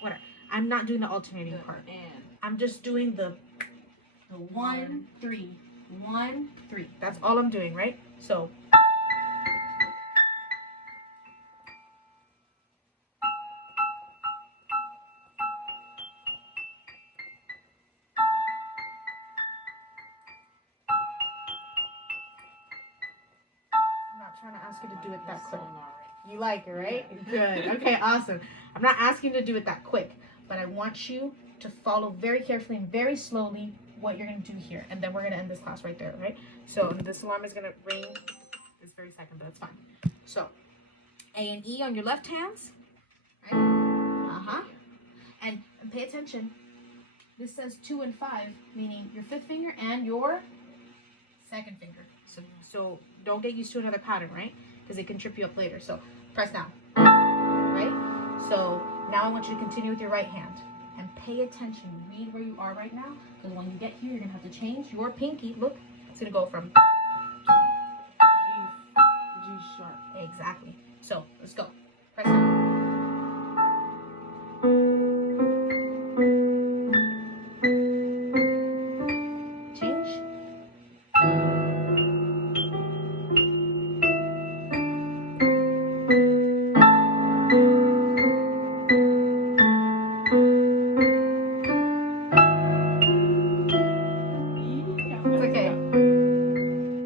Whatever. I'm not doing the alternating part. I'm just doing the 1, 3, 1, 3. That's all I'm doing, right? So. I'm not trying to ask you to do it that quick. You like it, right? Good. Okay, awesome. I'm not asking you to do it that quick, but I want you to follow very carefully and very slowly what you're gonna do here, and then we're gonna end this class right there, right? So this alarm is gonna ring this very second, but it's fine. So A and E on your left hands, right? And pay attention. This says 2 and 5, meaning your 5th finger and your 2nd finger. So don't get used to another pattern, right? Because it can trip you up later. So press down, right? So now I want you to continue with your right hand and pay attention. Read where you are right now, because when you get here, you're gonna have to change your pinky. Look, it's gonna go from G sharp. Exactly. So let's go. Press down. Change. It's okay.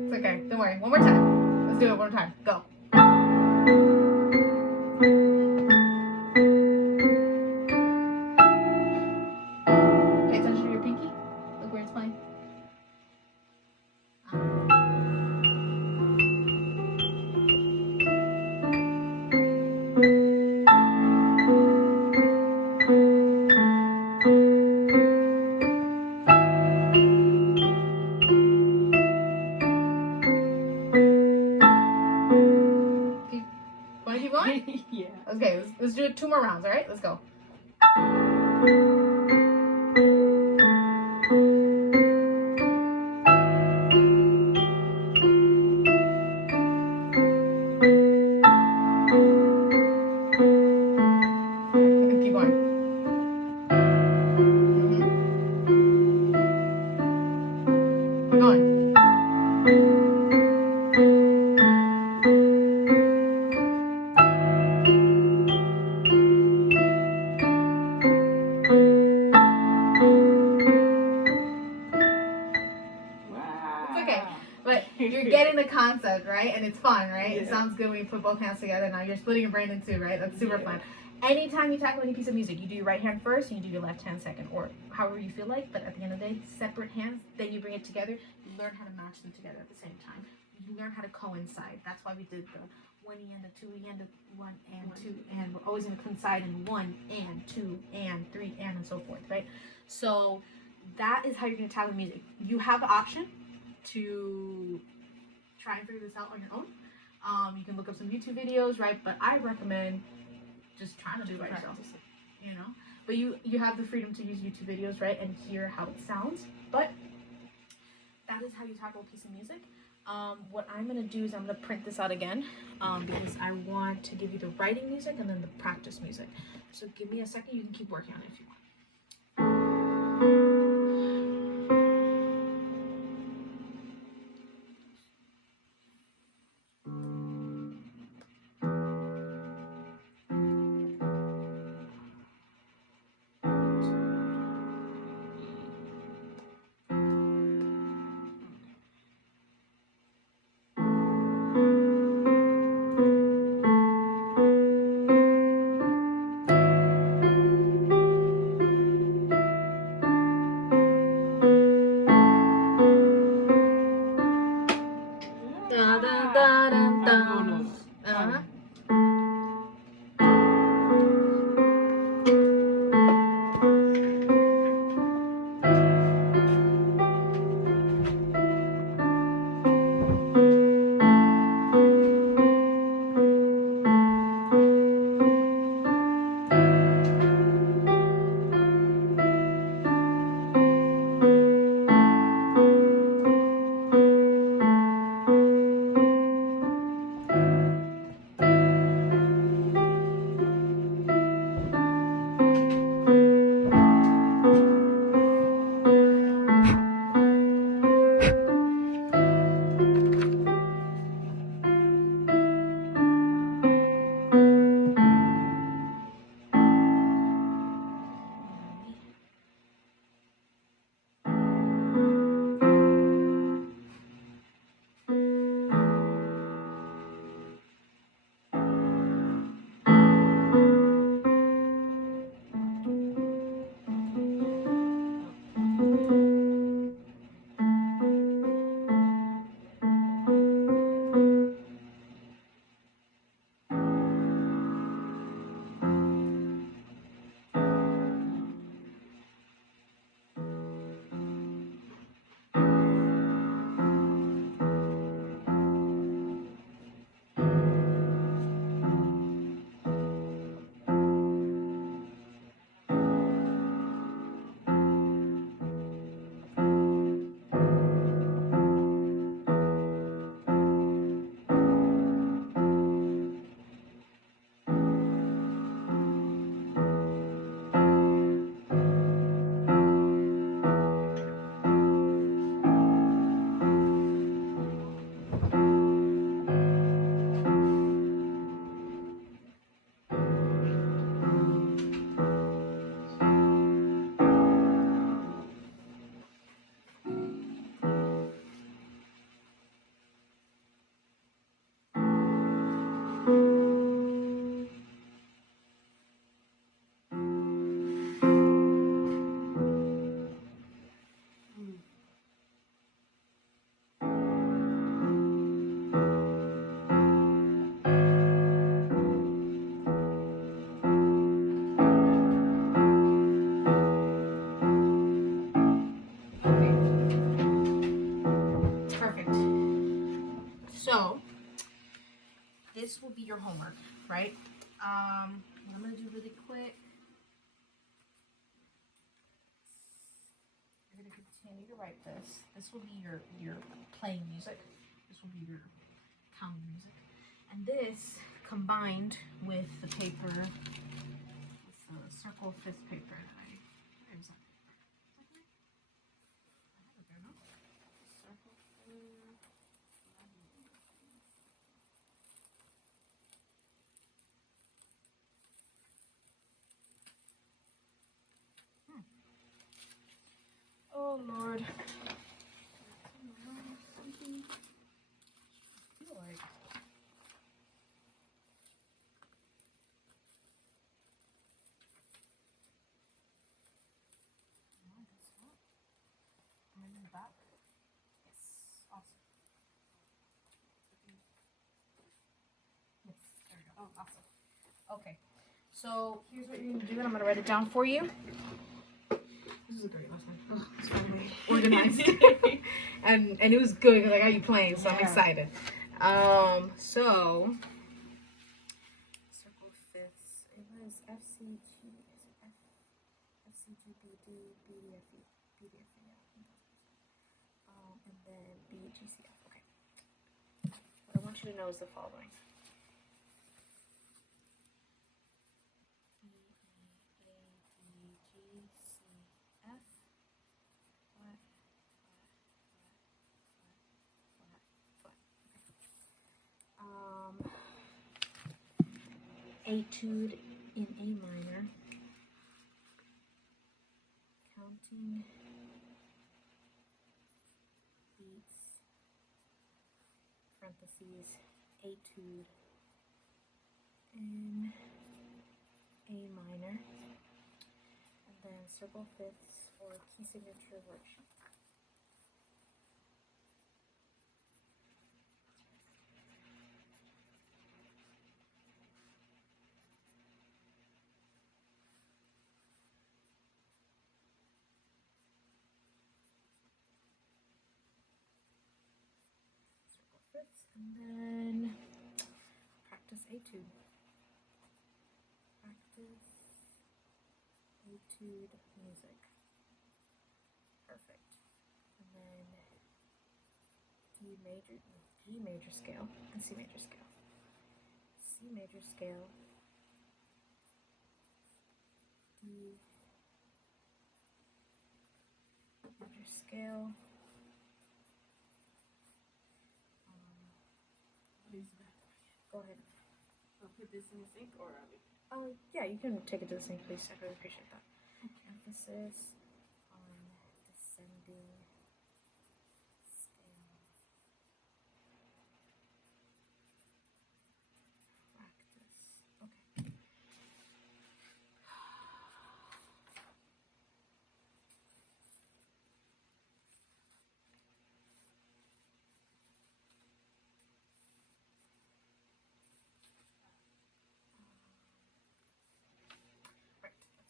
It's okay. Don't worry. One more time. Let's do it one more time. Go. Pay attention to your pinky. Look where it's playing. Want to keep going? Yeah. Okay, let's do it 2 more rounds, all right? Let's go. Keep going. Keep going. But you're getting the concept, right? And it's fun, right? Yeah. It sounds good when you put both hands together. Now you're splitting your brain in two, right? That's super fun. Anytime you tackle any piece of music, you do your right hand first and you do your left hand second, or however you feel like. But at the end of the day, separate hands, then you bring it together. You learn how to match them together at the same time. You learn how to coincide. That's why we did the 1 and a 2 and a 1 and 2, and we're always going to coincide in 1 and 2 and 3 and so forth, right? So that is how you're going to tackle music. You have the option to try and figure this out on your own. You can look up some YouTube videos, right? But I recommend just trying to do it by yourself, you know? But you have the freedom to use YouTube videos, right? And hear how it sounds. But that is how you tackle a piece of music. What I'm going to do is I'm going to print this out again because I want to give you the writing music and then the practice music. So give me a second. You can keep working on it if you want. will be your homework, right? What I'm gonna do really quick. You're gonna continue to write this. This will be your playing music. This will be your counting music. And this combined with the paper, this circle fifth paper that where is that paper? Is that here? I have it there, no? Circle fifth. Oh Lord. I feel like I'm in the back. Yes, awesome. Yes, there we go. Oh, awesome. Okay, so here's what you're gonna do, and I'm gonna write it down for you. This is a great lesson. Oh, it's finally organized, and it was good because I got you playing, so I'm excited. So Circle fifths. It was FCG. FCGBD, BDFE. BDFE, yeah. And then BGCF. Okay. what I want you to know is the following. Etude in A minor, Counting beats, parentheses, etude in A minor, and then circle fifths or key signature worksheet. And then practice etude. Practice etude music. Perfect. And then G major scale, and C major scale. C major scale. D major scale. Go ahead. I'll put this in the sink or are we? Yeah, you can take it to the sink, please. I really appreciate that. Emphasis on descending scale. Practice. Okay. Right, that's what I was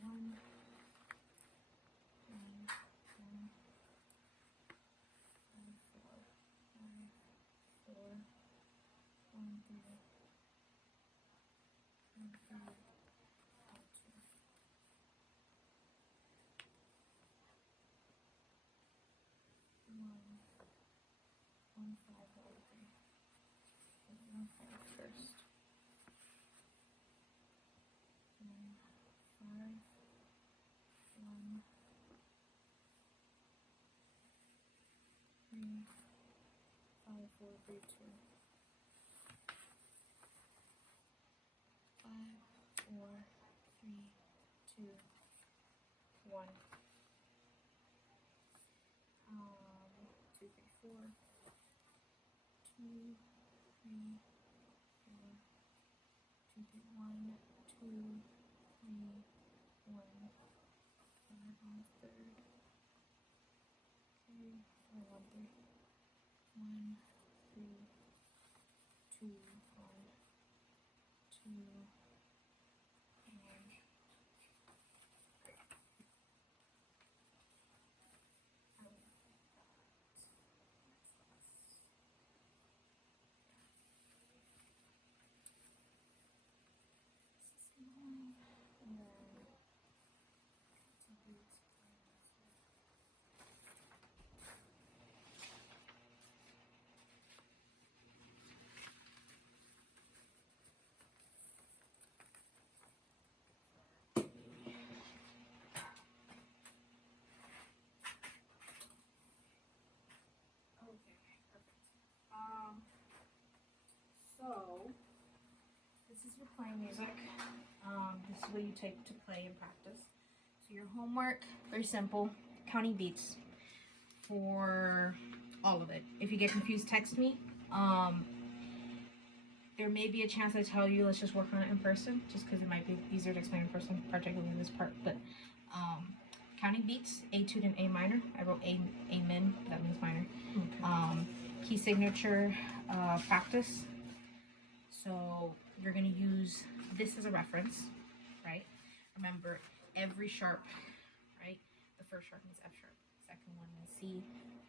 One. First. 1, 3, 5, 4, 3, 2. 5, 4, 3, 2, 1. 2, 3, 4. 2, 3, 4. 2, 3, 1. 2, 3, 1. 5 on the third. Okay, 4, 1, 3. 1, 3, 2, 1, 2, 1. So this is your playing music. This is what you take to play and practice. So your homework, very simple, counting beats for all of it. If you get confused, text me. There may be a chance I tell you let's just work on it in person, just because it might be easier to explain in person, particularly this part. But counting beats, Etude and A minor. I wrote A min, but that means minor. Okay. Key signature practice. So you're going to use this as a reference, right? Remember, every sharp, right? The first sharp means F sharp, second one means C,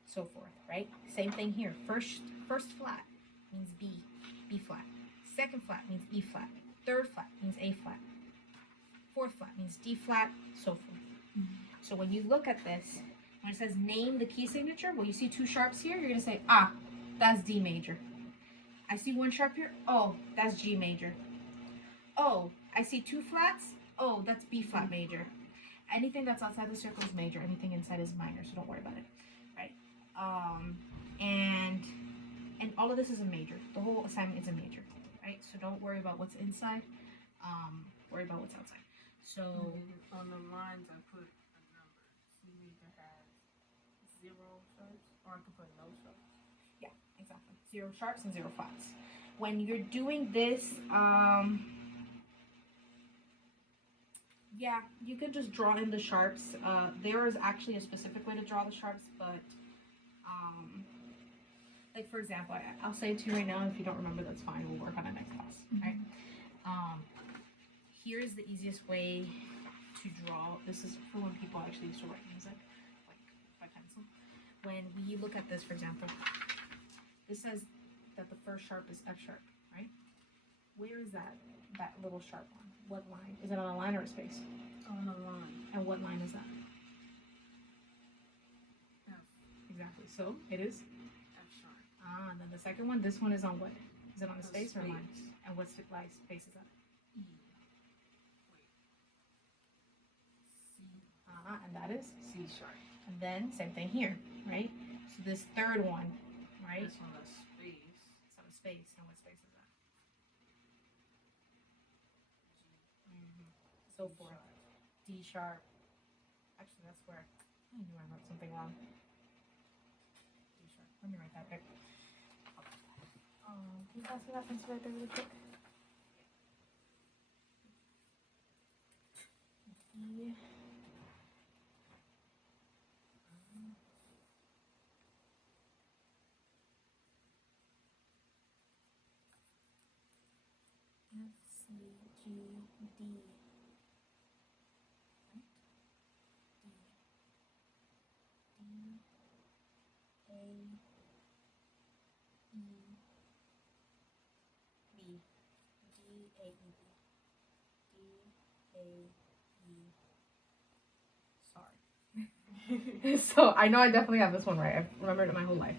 so forth, right? Same thing here. First flat means B flat. Second flat means E flat. Third flat means A flat. Fourth flat means D flat, so forth. Mm-hmm. So when you look at this, when it says name the key signature, well, you see two sharps here, you're going to say, ah, that's D major. I see one sharp here. Oh, that's G major. Oh, I see two flats. Oh, that's B flat major. Anything that's outside the circle is major. Anything inside is minor, so don't worry about it, right? And all of this is a major. The whole assignment is a major, right? So don't worry about what's inside. Worry about what's outside. So on the lines, I put a number. So you either have 0 sharps, or I could put no sharps. Yeah, exactly. 0 sharps and 0 flats. When you're doing this, yeah, you could just draw in the sharps. There is actually a specific way to draw the sharps, but like for example, I'll say it to you right now. If you don't remember, that's fine. We'll work on it next class, right? Here's the easiest way to draw. This is for when people actually used to write music, like by pencil. When we look at this, for example, this says that the first sharp is F sharp, right? Where is that little sharp one? What line? Is it on a line or a space? On a line. And what line is that? F. Exactly. So it is F sharp. And then the second one, this one is on what? Is it on a space or a line? Space. And what's the space is that? E. Wait. C. And that is C sharp. And then same thing here, right? So this third one, right? This one is space. It's on a space. And what space is that? So forth. D sharp. Actually, that's where I knew I wrote something wrong. D sharp. Let me write that right. Can you pass me that pencil right there really quick? D. F, C, G, D. Right? D. D. A. E. B. D, A, E, B. D, A, E. Sorry. So I know I definitely have this one right. I've remembered it my whole life.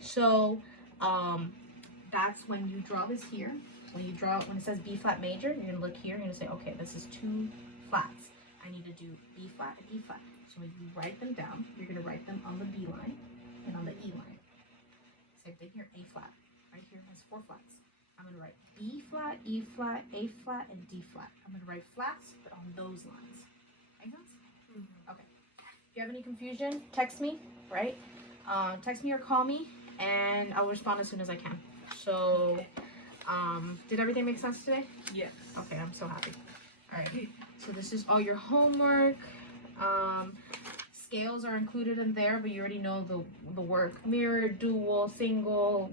So that's when you draw this here. When it says B flat major, you're gonna look here, you're gonna say, okay, this is 2 flats. I need to do B flat and E flat. So when you write them down, you're gonna write them on the B line and on the E line. Same thing here, A flat. Right here has 4 flats. I'm gonna write B flat, E flat, A flat, and D flat. I'm gonna write flats, but on those lines. Make sense? Okay. If you have any confusion, text me, right? Text me or call me, and I'll respond as soon as I can. So, did everything make sense today? Yes. Okay, I'm so happy. All right. So this is all your homework. Scales are included in there, but you already know the work. Mirror, dual, single,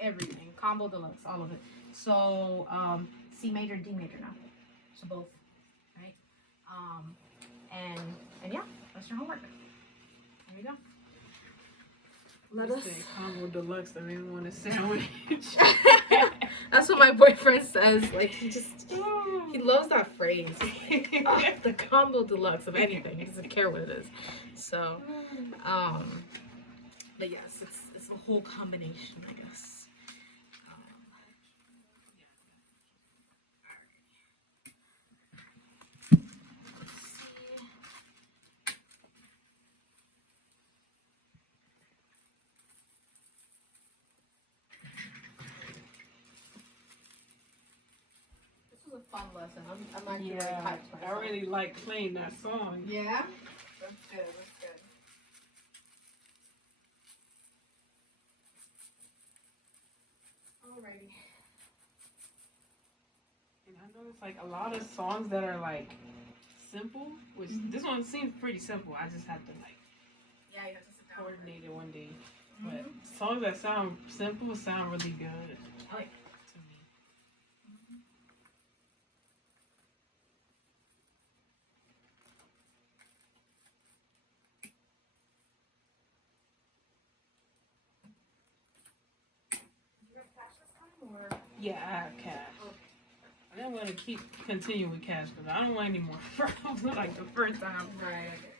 everything. Combo, deluxe, all of it. So, C major, D major now. So both, right? And yeah, that's your homework. There you go. Let us. Combo deluxe. I didn't want a sandwich. That's what my boyfriend says. Like he loves that phrase. The combo deluxe of anything. He doesn't care what it is. So, but yes, it's the whole combination, I guess. A fun lesson. I'm actually really hyped myself. I really like playing that song. Yeah? That's good. That's good. Alrighty. And I noticed like a lot of songs that are like simple, which this one seems pretty simple. I just have to like You have to sit down. coordinate it one day. But songs that sound simple sound really good. I like to me. You have cash this time or? Yeah, I have cash. Okay. I think I'm gonna continue with cash because I don't want any more problems like the first time. Right, okay.